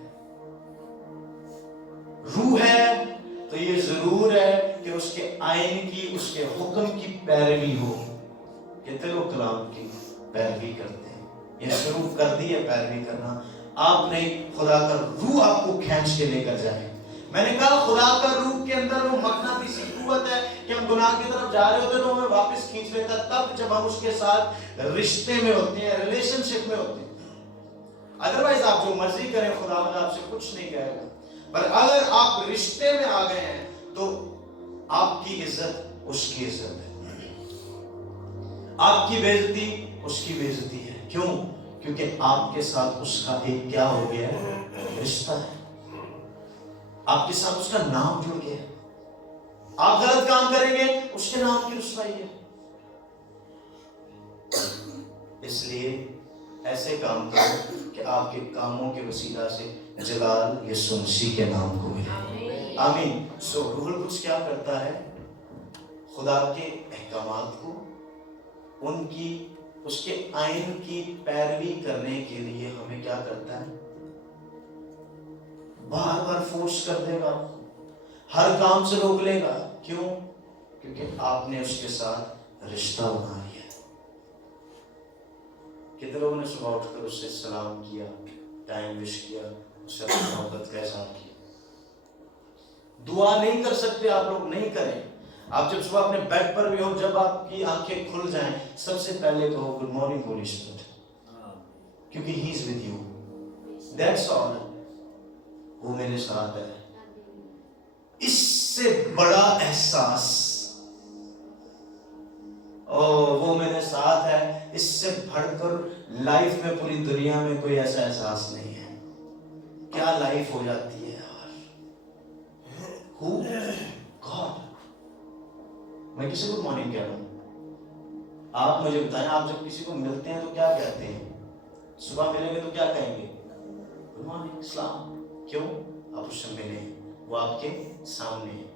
रूह है तो ये जरूर है कि उसके आइन की, उसके हुक्म की पैरवी हो। कितने लोग कलाम की पैरवी करते हैं? ये शुरू कर दी है पैरवी करना। आप नहीं, खुदा का रूह आपको खींच के लेकर जाए। मैंने कहा खुदा का रूह के अंदर वो मकनातीसी कुव्वत है कि हम गुनाह की तरफ जा रहे होते हैं तो हमें वापस खींच लेता है, तब जब हम उसके साथ रिश्ते में होते हैं, रिलेशनशिप में होते हैं। अदरवाइज आप जो मर्जी करें, खुदा आपसे कुछ नहीं कहेगा। पर अगर आप रिश्ते में आ गए हैं तो आपकी इज्जत उसकी इज्जत है, आपकी बेइज्जती उसकी बेइज्जती है। क्यों? क्योंकि आपके साथ उसका एक क्या हो गया है? रिश्ता है। आपके साथ उसका नाम जुड़ गया। आप गलत काम करेंगे, उसके नाम की रुसवाई है। इसलिए ऐसे काम करो कि आपके कामों के वसीला से जलाल यीशु मसीह के नाम को मिले। आमीन। सो रूहुल कुद्स क्या करता है? खुदा के अहकामात को, उनकी, उसके आइन की पैरवी करने के लिए हमें क्या करता है? बार बार फोर्स कर देगा, हर काम से रोक लेगा। क्यों? क्योंकि आपने उसके साथ रिश्ता बना लिया। कितने लोगों ने सुबह उठकर उससे सलाम किया, टाइम विश किया, उससे मोहब्बत का एहसास किया? दुआ नहीं कर सकते आप लोग, नहीं करें। आप जब सुबह अपने बेड पर भी हो, जब आपकी आंखें खुल जाएं, सबसे पहले कहो गुड मॉर्निंग होली स्पिरिट, क्योंकि he is with you. That's all. वो मेरे साथ है। इससे बड़ा एहसास, वो मेरे साथ है, इससे बढ़कर लाइफ में पूरी दुनिया में कोई ऐसा एहसास नहीं है। क्या लाइफ हो जाती है यार। Who? God। मैं किसी को मॉर्निंग कह रहा हूं। आप मुझे बताएं, आप जब किसी को मिलते हैं तो क्या कहते हैं? सुबह मिलेंगे तो क्या कहेंगे? गुड मॉर्निंग, सलाम। क्यों? आप उससे मिले, वो आपके सामने है।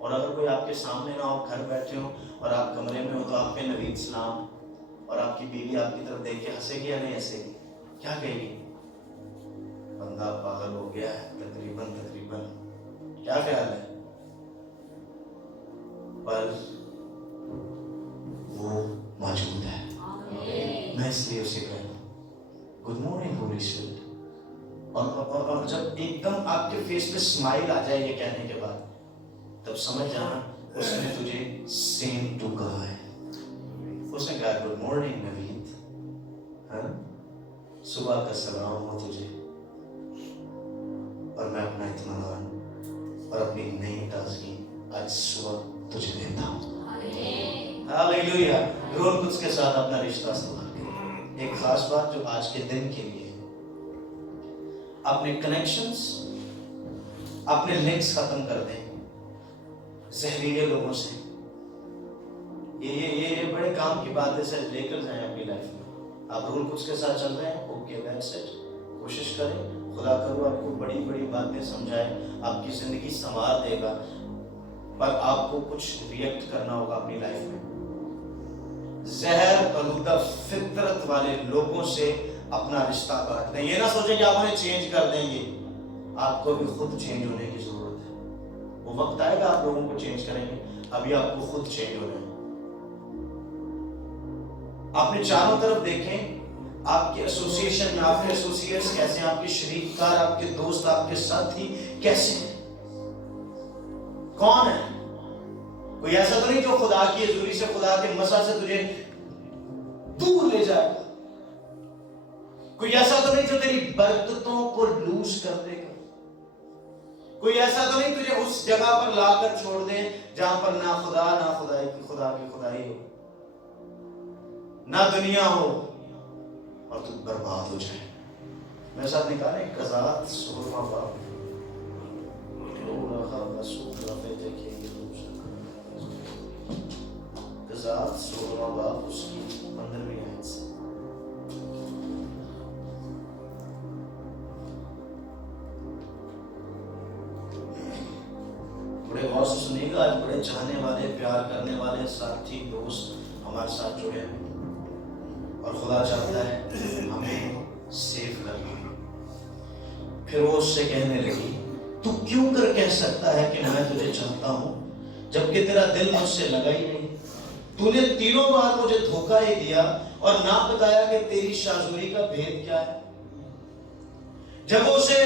और अगर कोई आपके सामने ना हो, घर बैठे हो और आप कमरे में हो, तो आप पे नवीद सलाम, और आपकी बीवी आपकी तरफ देख के हंसेगी या नहीं हंसेगी? क्या कहेगी? बंदा पागल हो गया है, तकरीबन। क्या ख्याल है? पर वो मौजूद है। मैं इसलिए उसे कह रहा हूँ गुड मॉर्निंग होली स्पिरिट। और जब एकदम आपके फेस पे स्माइल आ जाए ये कहने के बाद, तब समझ जाना उसने तुझे सेम टू कहा है। उसने कहा गुड मॉर्निंग नवीद, हाँ, सुबह का सलाम हो तुझे, और मैं अपना इत्मीनान और अपनी नई ताजगी आज सुबह तुझे देता हूँ। हालेलुया। रूहुल कुद्स के साथ अपना रिश्ता संभाल के। एक खास बात जो आज के दिन के लिए, अपने कनेक्शंस, अपने लिंक्स खत्म कर दें जहरीले लोगों से। ये बड़े काम की बात है, सर लेकर जाएं अपनी लाइफ में। आप रूहुल कुद्स के साथ चल रहे हैं, ओके दैट्स इट। कोशिश करें खुदा करो आपको बड़ी बड़ी बातें समझाए, आपकी जिंदगी संवार देगा, पर आपको कुछ रिएक्ट करना होगा अपनी लाइफ में। जहर आलूदा फितरत वाले लोगों से अपना रिश्ता काट दें। ये ना सोचें कि आप उन्हें चेंज कर देंगे, आपको भी खुद चेंज होने की जरूरत है। वो वक्त आएगा आप लोगों को चेंज करेंगे, अभी आपको खुद चेंज हो रहे हैं। अपने चारों तरफ देखें, आपके एसोसिएशन में आपके एसोसिएट्स कैसे हैं, आपके शरीककार, आपके दोस्त, आपके साथी कैसे हैं, कौन है? کوئی ایسا تو نہیں جو خدا کی حضوری سے، خدا کے مسا سے تجھے دور لے جائے گا. کوئی ایسا تو نہیں جو تیری برکتوں کو لوز کر دے گا. کوئی ایسا تو نہیں تجھے اس جگہ پر لا کر چھوڑ دے جہاں پر نہ خدا نہ خدا کی خدائی ہو، نہ دنیا ہو، اور تو برباد ہو جائے. میرے ساتھ نکالے قضات سورما باپ قضات سورما باپ اس کی 15ویں آیت سے. بڑے غور سے سنیے گا. آج بڑے چاہنے والے، پیار کرنے والے ساتھی، دوست ہمارے ساتھ جڑے ہیں اور خدا چاہتا ہے ہمیں سیف کرنا. پھر وہ اس سے کہنے لگی تو کیوں کر کہہ سکتا ہے کہ میں تجھے چاہتا ہوں جبکہ تیرا دل مجھ سے لگا ہی نہیں. تو نے 3 بار مجھے دھوکہ ہی دیا اور نہ بتایا کہ تیری شاذوری کا بھید کیا ہے. جب وہ اسے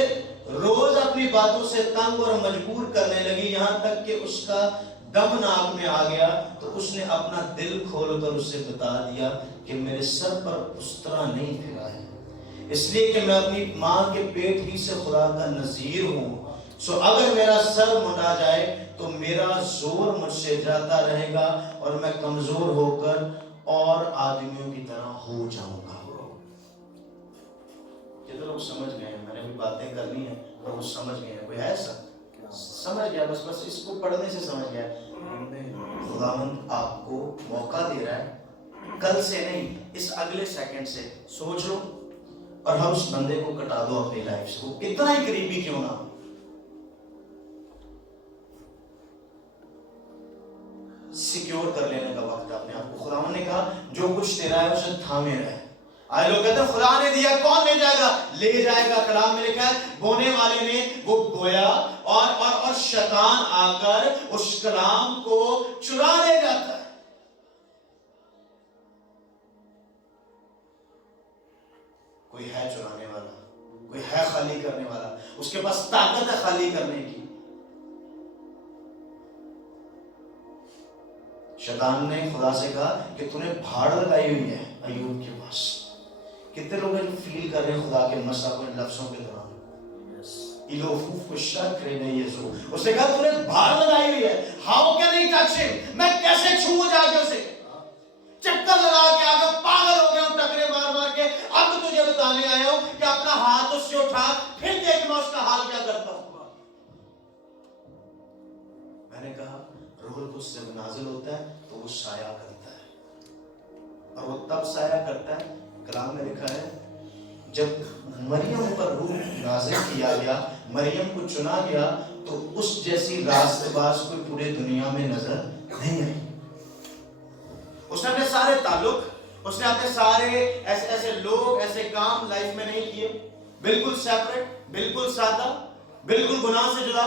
روز اپنی باتوں سے تنگ اور مجبور کرنے لگی یہاں تک کہ اس کا دم ناک میں آ گیا تو اس نے اپنا دل کھول کر اسے بتا دیا کہ میرے سر پر اس طرح نہیں پھرا ہے، اس لیے کہ میں اپنی ماں کے پیٹ ہی سے خدا کا نذیر ہوں. سو اگر میرا سر منڈا جائے تو میرا زور مجھ سے جاتا رہے گا اور میں کمزور ہو کر اور آدمیوں کی طرح ہو جاؤں گا. یہ تو لوگ سمجھ گئے ہیں، میں نے بھی باتیں کرنی ہیں اور وہ سمجھ گئے ہیں. کوئی ہے ایسا سمجھ گیا؟ بس اس کو پڑھنے سے سمجھ گیا. خداوند آپ کو موقع دے رہا ہے، کل سے نہیں، اس اگلے سیکنڈ سے سوچ لو اور ہم اس بندے کو کٹا دو اپنی لائف سے، وہ کتنا ہی قریبی کیوں نہ. سیکیور کر لینے کا وقت ہے اپنے آپ کو. خداوند نے کہا جو کچھ تیرا ہے اسے تھامے رہے. آج لوگ کہتے ہیں خدا نے دیا کون لے جائے گا؟ لے جائے گا. کلام میں لکھا ہے بونے والے نے وہ بویا اور شیطان آ کر اس کلام کو چرا لے جاتا ہے. کوئی ہے چرانے والا، کوئی ہے خالی کرنے والا، اس کے پاس طاقت ہے خالی کرنے کی. شیطان نے خدا سے کہا کہ تو نے بھاڑ لگائی ہوئی ہے ایوب کے پاس. کتنے لوگ فیل کر رہے ہیں خدا کے مسا کو ان لفظوں کے دوران؟ ایلوفوف کو شک رہے گئے یسوع. اس نے کہا تو نے بھاڑ لگائی ہوئی ہے. ہاؤ کین آئی ٹچ ہم؟ میں کیسے چھوؤں جا کے اسے؟ چکر لگا کے آگے پاگل ہو گیا ہوں ٹکرے مار مار کے. اب تجھے بتانے آیا ہوں کہ اپنا ہاتھ اس سے اٹھا، پھر دیکھ میں اس کا حال کیا کرتا ہوں. میں نے کہا روح القدس سے نازل ہوتا ہے تو وہ سایہ کرتا ہے، اور وہ تب سایہ کرتا ہے. کلام میں لکھا ہے جب مریم پر روح نازل کیا گیا، مریم کو چنا گیا، تو اس جیسی راست باز کوئی پورے دنیا میں نظر نہیں آئی. اس نے اپنے سارے تعلق، اس نے اپنے سارے ایسے لوگ، ایسے کام لائف میں نہیں کیے. بالکل سیپریٹ، بالکل سادہ، بالکل گناہ سے جدا.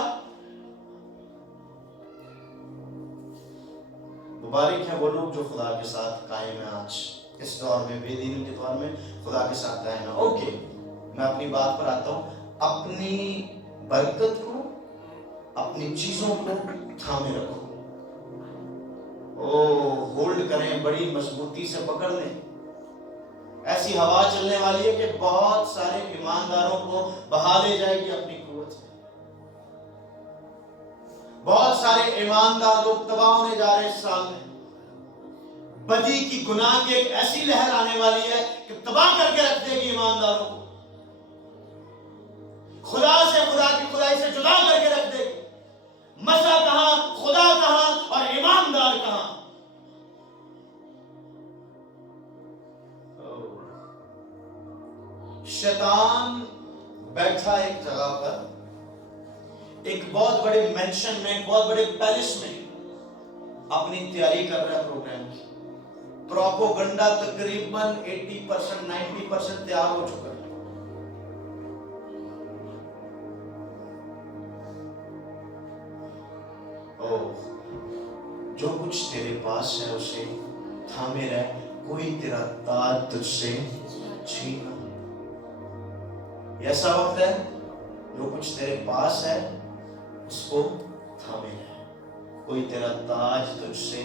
مبارک ہیں وہ لوگ جو خدا کے ساتھ قائم ہیں. آج اس دور میں، بے دینی کے دور میں خدا کے ساتھ قائم ہے. اوکے، میں اپنی بات پر آتا ہوں. اپنی برکت کو، اپنی چیزوں کو تھامے رکھو. ہولڈ کریں، بڑی مضبوطی سے پکڑ لیں. ایسی ہوا چلنے والی ہے کہ بہت سارے ایمانداروں کو بہا لے جائے گی اپنی قوت سے. بہت سارے ایماندار لوگ تباہ ہونے جا رہے ہیں اس سال میں. بدی کی، گناہ کی ایک ایسی لہر آنے والی ہے کہ تباہ کر کے رکھ دے گی ایمانداروں کو. خدا سے، خدا کی خدائی سے جدا کر کے رکھ دے گی. مسا کہاں، خدا کہاں اور ایماندار کہاں؟ شیطان بیٹھا ایک جگہ پر، ایک بہت بڑے مینشن میں، ایک بہت بڑے پیلس میں اپنی تیاری کر رہا ہے پروگرام کی. پروپوگنڈا تقریباً 80% 90% تیار ہو چکا ہے. جو کچھ تیرے پاس ہے اسے تھامے رہ، کوئی تیرا تاج تجھ سے چھینا. ایسا وقت ہے جو کچھ تیرے پاس ہے اس کو تھامے رہ. कोई तेरा ताज तुझसे,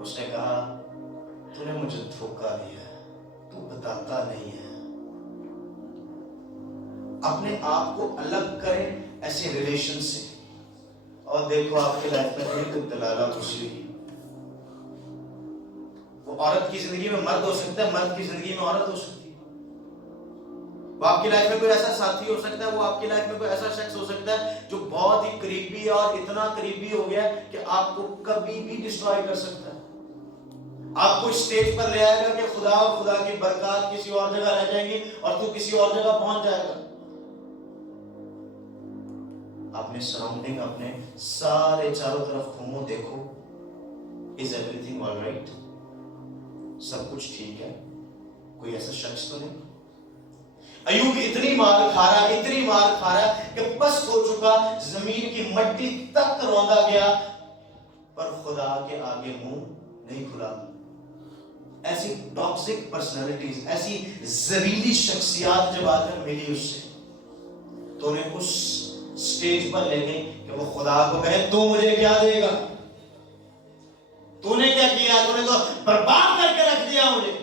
उसने कहा तूने मुझे धोखा दिया, तू बताता नहीं है। अपने आप को अलग करें ऐसे रिलेशन से, और देखो आपकी लाइफ में एक दलाला घुसी हुई। वो औरत की जिंदगी में मर्द हो सकता है, मर्द की जिंदगी में औरत हो सकती है। वो आपकी लाइफ में कोई ऐसा साथी हो सकता है, वो आपकी लाइफ में कोई ऐसा शख्स हो सकता है जो बहुत ही करीबी है और इतना करीबी हो गया कि आपको कभी भी डिस्ट्रॉय कर सकता है। आपको स्टेज पर ले आएगा कि खुदा और खुदा की बरकत किसी और जगह रह जाएंगी और तू किसी और जगह पहुंच जाएगा। अपने सराउंडिंग, अपने सारे चारों तरफ घूमो, देखो, इज एवरीथिंग ऑलराइट? सब कुछ ठीक है? कोई ऐसा शख्स तो नहीं? अय्यूब इतनी मार खा रहा, इतनी मार खा रहा कि बस हो चुका, जमीन की मट्टी तक रौंदा गया, पर खुदा के आगे मुंह नहीं खुला। ऐसी टॉक्सिक पर्सनालिटीज, ऐसी जहरीली शख्सियत जब आकर मिली उससे, तो उन्हें उस स्टेज पर ले गई कि वो खुदा को कहे तू मुझे क्या देगा, तूने क्या किया, तूने तो बर्बाद करके रख दिया मुझे।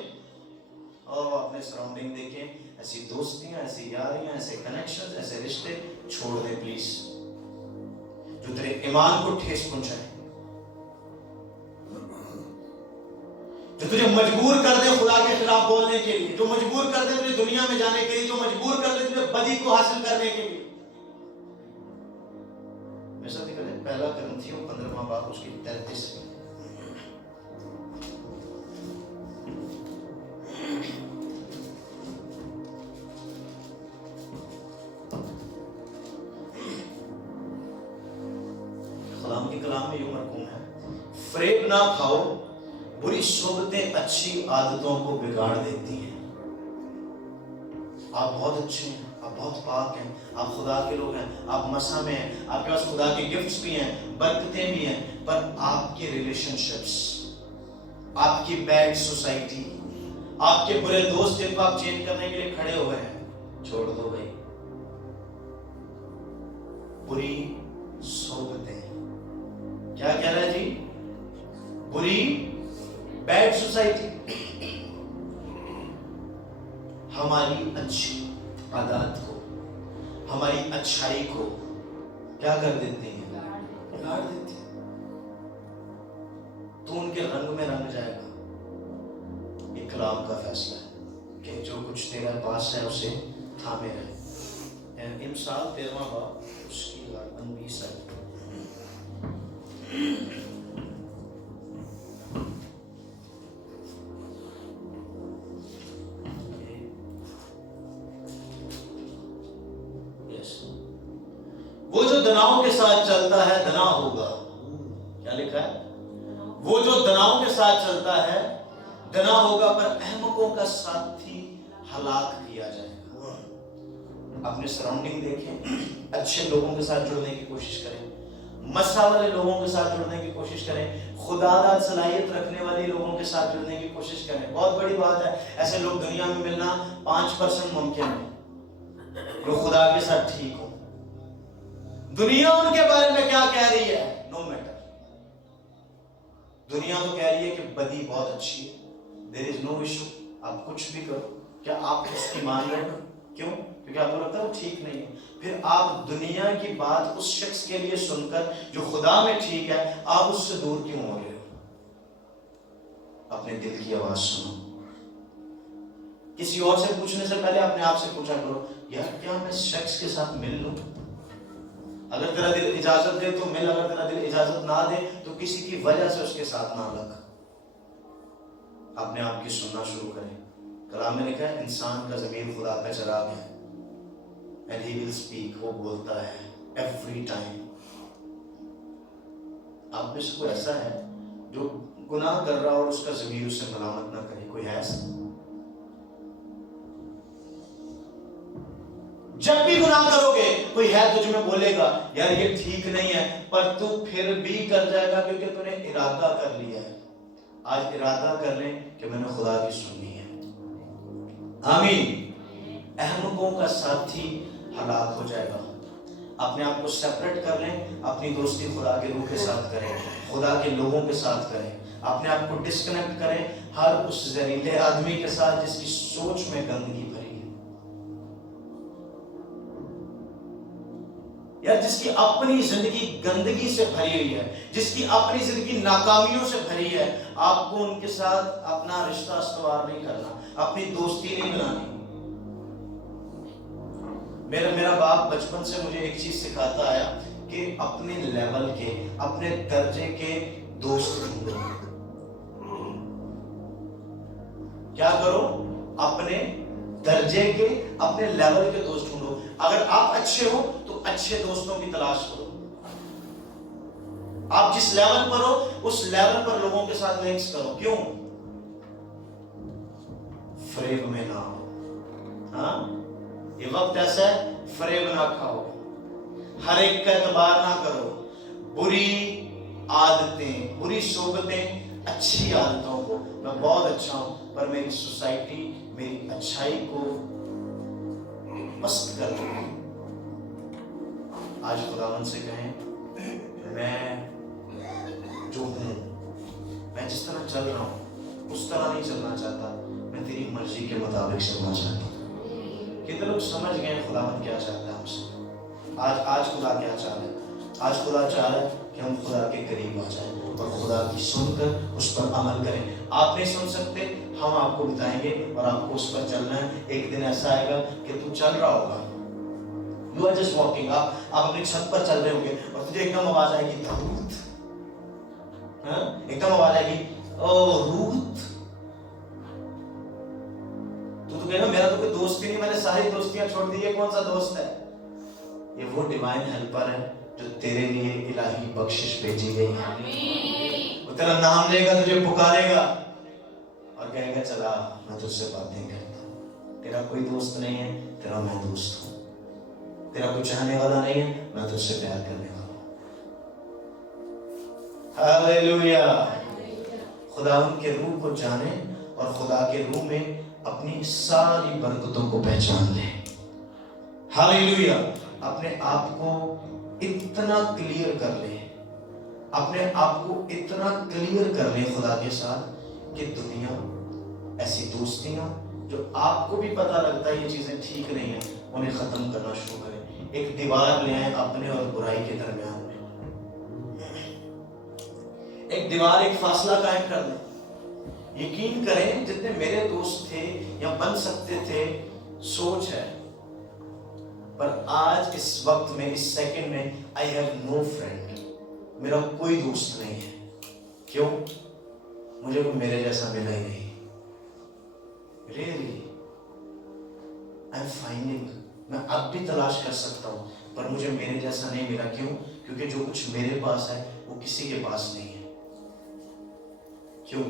और अपने सराउंडिंग देखें, ऐसी दोस्तियां, ऐसी यारियां, ऐसे कनेक्शंस, ऐसे रिश्ते छोड़ दे प्लीज, जो तेरे ईमान को ठेस पहुंचाए, जो तुझे मजबूर कर दे खुदा के खिलाफ बोलने के लिए, जो मजबूर कर दे तुझे दुनिया में जाने के लिए, जो मजबूर कर दे तुझे बदी को हासिल करने के लिए। मेरे साथ निकले पहला करंथियों 15वां बाब उसकी 33 में। खुदाम के कलाम में यूं मरकूम है, फरेब ना खाओ, बुरी सोबतें अच्छी आदतों को बिगाड़ देती हैं। आप बहुत अच्छे हैं, आप बहुत पाक हैं, आप खुदा के लोग हैं, आप मसा में हैं, आपके पास खुदा के गिफ्ट्स भी हैं, बरकतें भी हैं, पर आपके रिलेशनशिप्स, आपकी बैड सोसाइटी, आपके बुरे दोस्त जिनको आप चेंज करने के लिए खड़े हुए हैं, छोड़ दो भाई। बुरी सोबतें, क्या कह रहा है जी? बुरी बैड सोसाइटी हमारी अच्छी आदत को, हमारी अच्छाई को क्या कर देते हैं? बिगाड़ देते हैं। तो उनके रंग में रंग जाएगा। ये कलाम का फैसला है कि जो कुछ तेरे पास है उसे थामे रहे। इमसाल 13वां बाब उसकी 20 है। वो जो दनाओं के साथ चलता है दना होगा। क्या लिखा है? वो जो दनाओं के साथ चलता है दना होगा, पर अहमकों का साथी हलाक किया जाएगा। अपने सराउंडिंग देखें, अच्छे लोगों के साथ जुड़ने की कोशिश करें, मसा वाले लोगों के साथ जुड़ने की कोशिश करें, खुदादाद सलाहियत रखने वाले लोगों के साथ जुड़ने की कोशिश करें। बहुत बड़ी बात है, ऐसे लोग दुनिया में मिलना 5% मुमकिन है जो खुदा के साथ ठीक हो। दुनिया उनके बारे में क्या कह रही है, नो मैटर। दुनिया तो कह रही है कि बदी बहुत अच्छी है, देयर इज नो इशू, आप कुछ भी करो। क्या आप उसकी मान रहे हो? क्यों? क्योंकि आपको लगता है वो ठीक नहीं है। फिर आप दुनिया की बात उस शख्स के लिए सुनकर जो खुदा में ठीक है, आप उससे दूर क्यों हो रहे हो? अपने दिल की आवाज सुनो। किसी और से पूछने से पहले अपने आप से पूछा करो, यार क्या मैं इस शख्स के साथ मिल लूं? अगर तेरा दिल इजाजत दे तो मिल, अगर तेरा दिल इजाजत ना दे तो किसी की वजह से उसके साथ ना लग। अपने आप की सुनना शुरू करें। कलाम में लिखा है, इंसान का ज़मीर खुदा का चिराग है, एंड ही विल स्पीक, वो बोलता है एवरी टाइम। आप में से कोई ऐसा है जो गुनाह कर रहा और उसका ज़मीर उससे मलामत ना करे? कोई है ऐसा? जब भी गुनाह करोगे कोई है तो तुम्हें बोलेगा यार ये ठीक नहीं है, पर तू फिर भी कर जाएगा क्योंकि तूने इरादा कर लिया है। आज इरादा कर ले कि मैंने खुदा की सुननी है। आमीन। अहमकों का साथी हलाक हो जाएगा। اپنے آپ کو سیپریٹ کر لیں، اپنی دوستی خدا کے روح کے ساتھ کریں، خدا کے لوگوں کے ساتھ کریں، اپنے آپ کو ڈسکنیکٹ کریں ہر اس زہریلے آدمی کے ساتھ جس کی سوچ میں گندگی بھری ہے، یا جس کی اپنی زندگی گندگی سے بھری ہوئی ہے، جس کی اپنی زندگی ناکامیوں سے بھری ہے۔ آپ کو ان کے ساتھ اپنا رشتہ استوار نہیں کرنا، اپنی دوستی نہیں بنانی۔ میرا باپ بچپن سے مجھے ایک چیز سکھاتا آیا کہ اپنے لیول کے، اپنے درجے کے دوست ڈھونڈو۔ کیا کرو؟ اپنے درجے کے، اپنے لیول کے دوست ڈھونڈو۔ اگر آپ اچھے ہو تو اچھے دوستوں کی تلاش کرو۔ آپ جس لیول پر ہو اس لیول پر لوگوں کے ساتھ لنکس کرو۔ کیوں؟ فریب میں نہ ہو۔ ہاں، یہ وقت ایسا ہے، فریب نہ کھاؤ، ہر ایک کا اعتبار نہ کرو، بری عادتیں، بری صحبتیں اچھی عادتوں کو، میں بہت اچھا ہوں پر میری سوسائٹی میری اچھائی کو پست کر دے۔ آج خداوند سے کہیں میں جو ہوں، میں جس طرح چل رہا ہوں اس طرح نہیں چلنا چاہتا، میں تیری مرضی کے مطابق چلنا چاہتا ہوں۔ کتنے لوگ سمجھ گئے خداوند کیا چاہتا ہے ہم سے؟ آج خدا کیا چاہ رہا ہے؟ آج خدا چاہ رہا ہے کہ ہم خدا کے قریب آ جائیں اور خدا کی سن کر اس پر عمل کریں۔ آپ نہیں سن سکتے، ہم آپ کو بتائیں گے اور آپ کو اس پر چلنا ہے۔ ایک دن ایسا آئے گا کہ تو چل رہا ہوگا، یو آر جسٹ واکنگ، آپ اپنی چھت پر چل رہے ہوں گے اور تجھے ایک دم آواز آئے گی داؤد، ایک دم آواز آئے گی او روت، تو کہنا میرا تو کوئی دوست ہی نہیں، میں نے ساری دوستیاں چھوڑ دی، یہ کون سا دوست ہے؟ یہ وہ ڈیوائن ہیلپر ہے جو تیرے لیے الہی بخشش بھیجی گئی ہے۔ وہ تیرا نام لے گا، تجھے پکارے گا اور کہے گا چلا میں تجھ سے باتیں کرتا ہوں۔ تیرا کوئی دوست نہیں ہے، تیرا میں دوست ہوں۔ تیرا کوئی چاہنے والا نہیں ہے، میں تجھ سے پیار کرنے والا ہوں۔ ہاللیلویا۔ خدا ان کے روح کو جانے اور خدا کے روح میں اپنی ساری برکتوں کو پہچان لے۔ ہاللیلویا۔ اپنے آپ کو اتنا کلیئر کر لے، اپنے آپ کو اتنا کلیئر کر لے خدا کے ساتھ کہ دنیا، ایسی دوستیاں جو آپ کو بھی پتہ لگتا ہے یہ چیزیں ٹھیک نہیں ہیں، انہیں ختم کرنا شروع کریں۔ ایک دیوار لے آئیں اپنے اور برائی کے درمیان میں، ایک دیوار، ایک فاصلہ قائم کر دیں۔ یقین کریں جتنے میرے دوست تھے یا بن سکتے تھے، سوچ ہے، پر آج اس وقت میں، اس سیکنڈ میں I have no friend، میرا کوئی دوست نہیں ہے۔ کیوں؟ مجھے کوئی میرے جیسا ملا ہی نہیں۔ Really I'm finding، میں اب بھی تلاش کر سکتا ہوں پر مجھے میرے جیسا نہیں ملا۔ کیوں؟ کیونکہ جو کچھ میرے پاس ہے وہ کسی کے پاس نہیں ہے۔ کیوں؟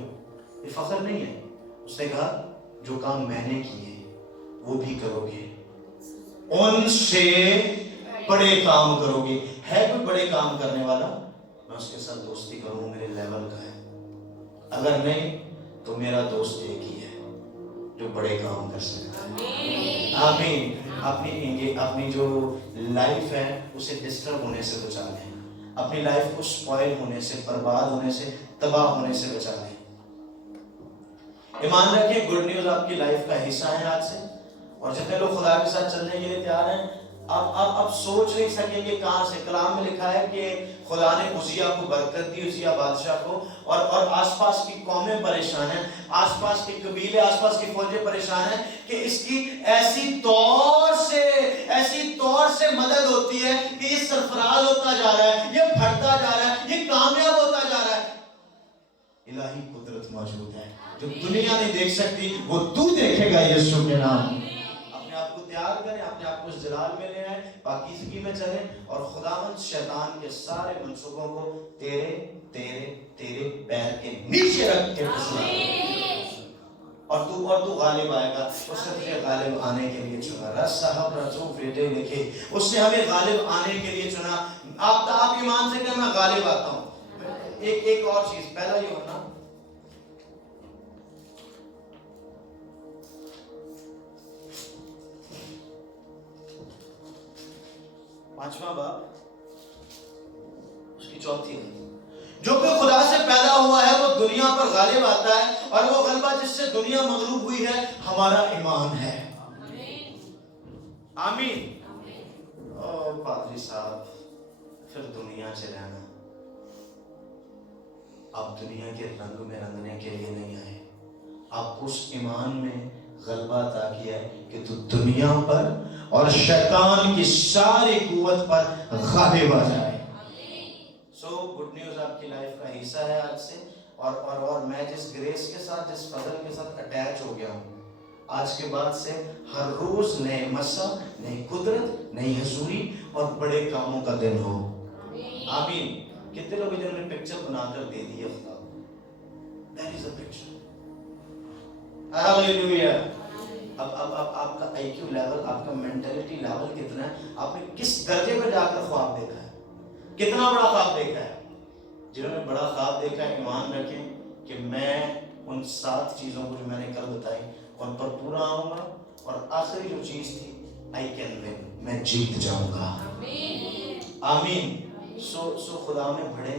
یہ فخر نہیں ہے۔ اس نے کہا جو کام میں نے کیے وہ بھی کرو گے، ان سے بڑے کام کرو گے۔ ہے کوئی بڑے کام کرنے والا؟ میں اس کے ساتھ دوستی کروں، میرے لیول کا ہے۔ اگر نہیں تو میرا دوست ایک ہی ہے جو بڑے کام کر سکتا ہے۔ آمین۔ اپنی جو لائف ہے اسے ڈسٹرب ہونے سے بچا لیں، اپنی لائف کو سپوائل ہونے سے، برباد ہونے سے، تباہ ہونے سے بچا لیں۔ ایمان رکھیں، گڈ نیوز آپ کی لائف کا حصہ ہے آج سے، اور جتنے لوگ خدا کے ساتھ چلنے کے لیے تیار ہیں، اب سوچ نہیں سکیں گے کہاں سے۔ کلام میں لکھا ہے کہ خدا نے عزیہ کو برکت دی، عزیہ بادشاہ کو، اور آس پاس کی قومیں پریشان ہیں، آس پاس کے قبیلے، آس پاس کی فوجیں پریشان ہیں کہ اس کی ایسی طور سے مدد ہوتی ہے کہ یہ سرفراز ہوتا جا رہا ہے، یہ بڑھتا جا رہا ہے، یہ کامیاب ہوتا جا رہا ہے۔ الہی قدرت موجود ہے جو دنیا نہیں دیکھ سکتی، وہ تو دیکھے گا یسوع کے نام۔ اپنے آپ کو تیار کریں، اپنے آپ کو اس جلال میں لے آئیں، پاکیزگی میں چلیں، اور خداوند شیطان کے سارے منصوبوں کو تیرے پیر کے نیچے رکھ کے اور تو غالب آئے گا۔ اس نے تجھے غالب آنے کے لیے چنا۔ رس صاحب رسول فیدے لکھے، اس نے ہمیں غالب آنے کے لیے چنا۔ آپ ایمان سے کہ میں غالب آتا ہوں۔ ایک اور چیز، پہلا یہ ہونا، 5वां बाब उसकी 4थी आयत, जो कोई खुदा से पैदा हुआ है वो दुनिया पर गालिब आता है, और वो गलबा जिससे दुनिया मगलूब हुई है हमारा ईमान है। आमीन। ओ पादरी साहब, फिर दुनिया से रहना, आप दुनिया के रंग में रंगने के लिए नहीं आए, आपको उस ईमान में गलबा अता किया है कि तू दुनिया पर और शैतान की सारी कुव्वत पर गालिब आ जाए। सो गुड न्यूज़ आपकी लाइफ का हिस्सा है आज से, और मैं जिस ग्रेस के साथ, जिस फजल के साथ अटैच हो गया हूँ, आज के बाद से हर रोज नए मसा, नई कुदरत, नई हजूरी और बड़े कामों का दिन हो। आमीन। कितने लोग जिन्होंने पिक्चर बनाकर दे दी है खुदा, that is a picture. Hallelujah. अब आपका आईक्यू लेवल, आपका मेंटालिटी लेवल कितना है, आपने किस दर्जे में जाकर ख्वाब देखा है, कितना बड़ा ख्वाब देखा है। जिन्होंने बड़ा ख्वाब देखा है, ईमान रखें कि मैं उन 7 चीजों को जो मैंने कल बताई उन पर पूरा आऊंगा, और आखिरी जो चीज थी, आई कैन विन, मैं जीत जाऊंगा। आमीन। सो खुदा में बढ़े।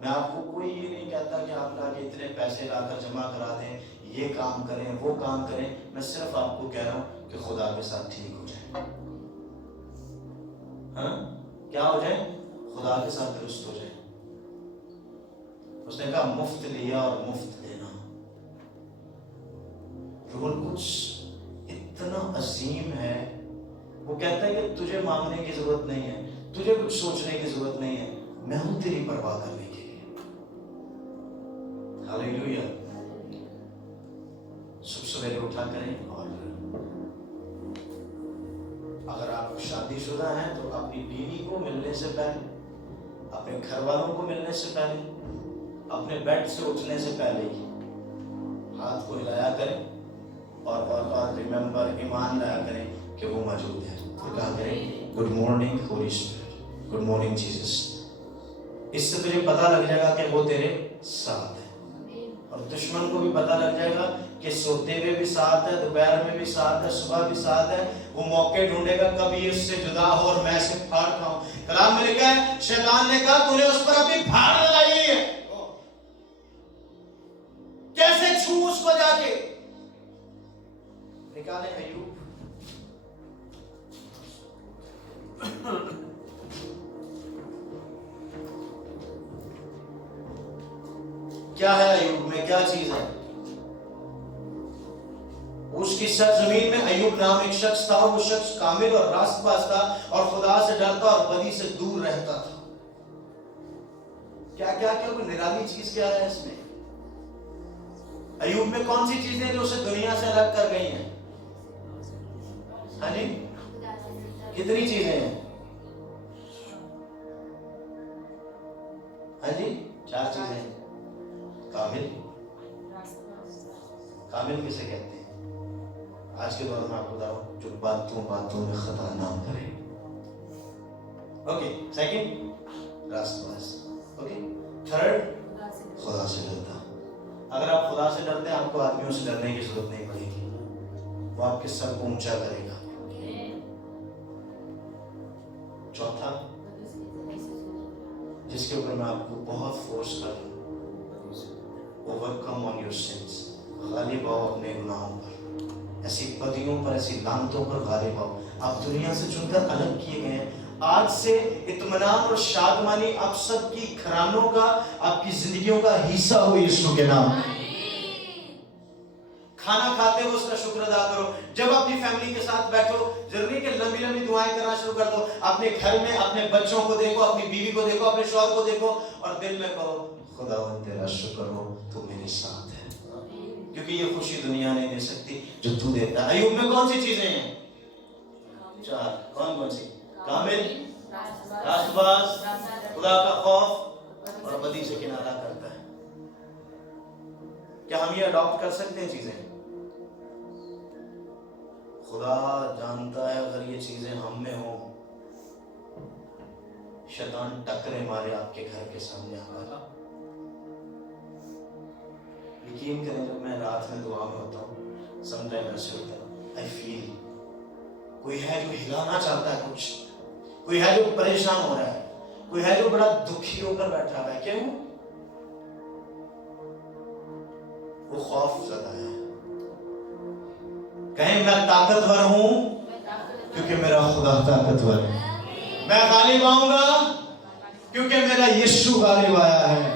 मैं आपको कोई ये नहीं कहता कि आप लाके इतने पैसे लाकर जमा करा दें, ये काम करें, वो काम करें। मैं सिर्फ आपको कह रहा हूं कि खुदा के साथ ठीक हो जाए। हाँ, क्या हो जाए? खुदा के साथ दुरुस्त हो जाए। उसने कहा मुफ्त लिया और मुफ्त देना। रूल कुछ इतना अजीम है, वो कहता है कि तुझे मांगने की जरूरत नहीं है, तुझे कुछ सोचने की जरूरत नहीं है, मैं हूं तेरी परवाह करने के लिए। हालेलुया। सुबह सवेरे उठा करें, और अगर आप शादीशुदा हैं तो अपनी बीवी को मिलने से पहले, अपने घर वालों को मिलने से पहले, अपने बेड से उठने से पहले ही हाथ को हिलाया करें और रिमेंबर, ईमान लाया करें कि वो मौजूद है। तो कहा करें good morning Holi spirit, good morning Jesus. इससे तुझे पता लग जाएगा कि वो तेरे साथ है, और दुश्मन को भी पता लग जाएगा कि सोते हुए भी साथ है, दोपहर में भी साथ है, सुबह भी साथ है। वो मौके ढूंढेगा कभी उससे जुदा हो और मैं इसे फाड़ खाऊं। कलाम में लिखा है, शैतान ने कहा तूने उस पर अपनी फाड़ लगाई है, कैसे छू उसको जाके। निकाले अय्यूब, क्या है अय्यूब में, क्या चीज है? उसकी सरजमीन में अय्यूब नाम एक शख्स था, वो शख्स कामिल और रास्तबाज था, और खुदा से डरता और बदी से दूर रहता था। क्या क्या क्या कोई निराली चीज क्या है इसमें? अय्यूब में कौन सी चीजें जो उसे दुनिया से अलग कर गई हैं? हाँ जी, कितनी चीजें हैं? हाँ जी, 4 चीजें। कामिल, कामिल किसे कहते हैं? आज के दौर में आपको बताऊं, जो बातों में खता ना करे। ओके, सेकंड रास्तबाज। ओके, थर्ड खुदा से डरता। अगर आप खुदा से डरते हैं, आपको आदमियों से डरने की जरूरत नहीं पड़ेगी, वो आपके सर को ऊंचा करेगा। चौथा, जिसके ऊपर मैं आपको बहुत फोर्स कर रहा हूं, overcome on your sins, Ghalib आओ अपने गुनाहों पर, ऐसी बदियों पर, ऐसी लानतों पर गालिब आओ। आप दुनिया से चुनकर अलग किए गए हैं। आज से इत्मीनान और शादमानी आप सबकी घरानों का, आपकी जिंदगियों का हिस्सा हो यीशु के नाम। खाना खाते हो उसका शुक्र अदा करो। जब अपनी फैमिली के साथ बैठो, जरूरी कि लंबी लंबी दुआएं करना शुरू कर दो। अपने घर में अपने बच्चों को देखो, अपनी बीवी को देखो, अपने शौहर को देखो, और दिल में कहो खुदावंद तेरा शुक्र हो, तू मेरे साथ है, क्योंकि ये खुशी दुनिया नहीं दे सकती जो तू देता है। अय्यूब में कौन सी चीजें हैं? 4। कौन सी? कामिल, रास्तबाज, खुदा का खौफ, और बदी से किनारा करता है। क्या हम ये अडॉप्ट कर सकते हैं चीजें? खुदा जानता है अगर ये चीजें हम में हो, शैतान टकरे मारे आपके घर के सामने आकर। यकीन करें, जब मैं रात में दुआ में होता हूँ, समटाइम ऐसे होता है, आई फील कोई है जो हिलाना चाहता है कुछ, کوئی ہے جو پریشان ہو رہا ہے, کوئی ہے جو بڑا دکھی ہو کر بیٹھا ہوا ہے. کیوں؟ وہ خوف زدہ ہے. کہیں میں طاقتور ہوں کیونکہ میرا خدا طاقتور ہے. میں غالب آؤں گا کیونکہ میرا یسوع غالب آیا ہے.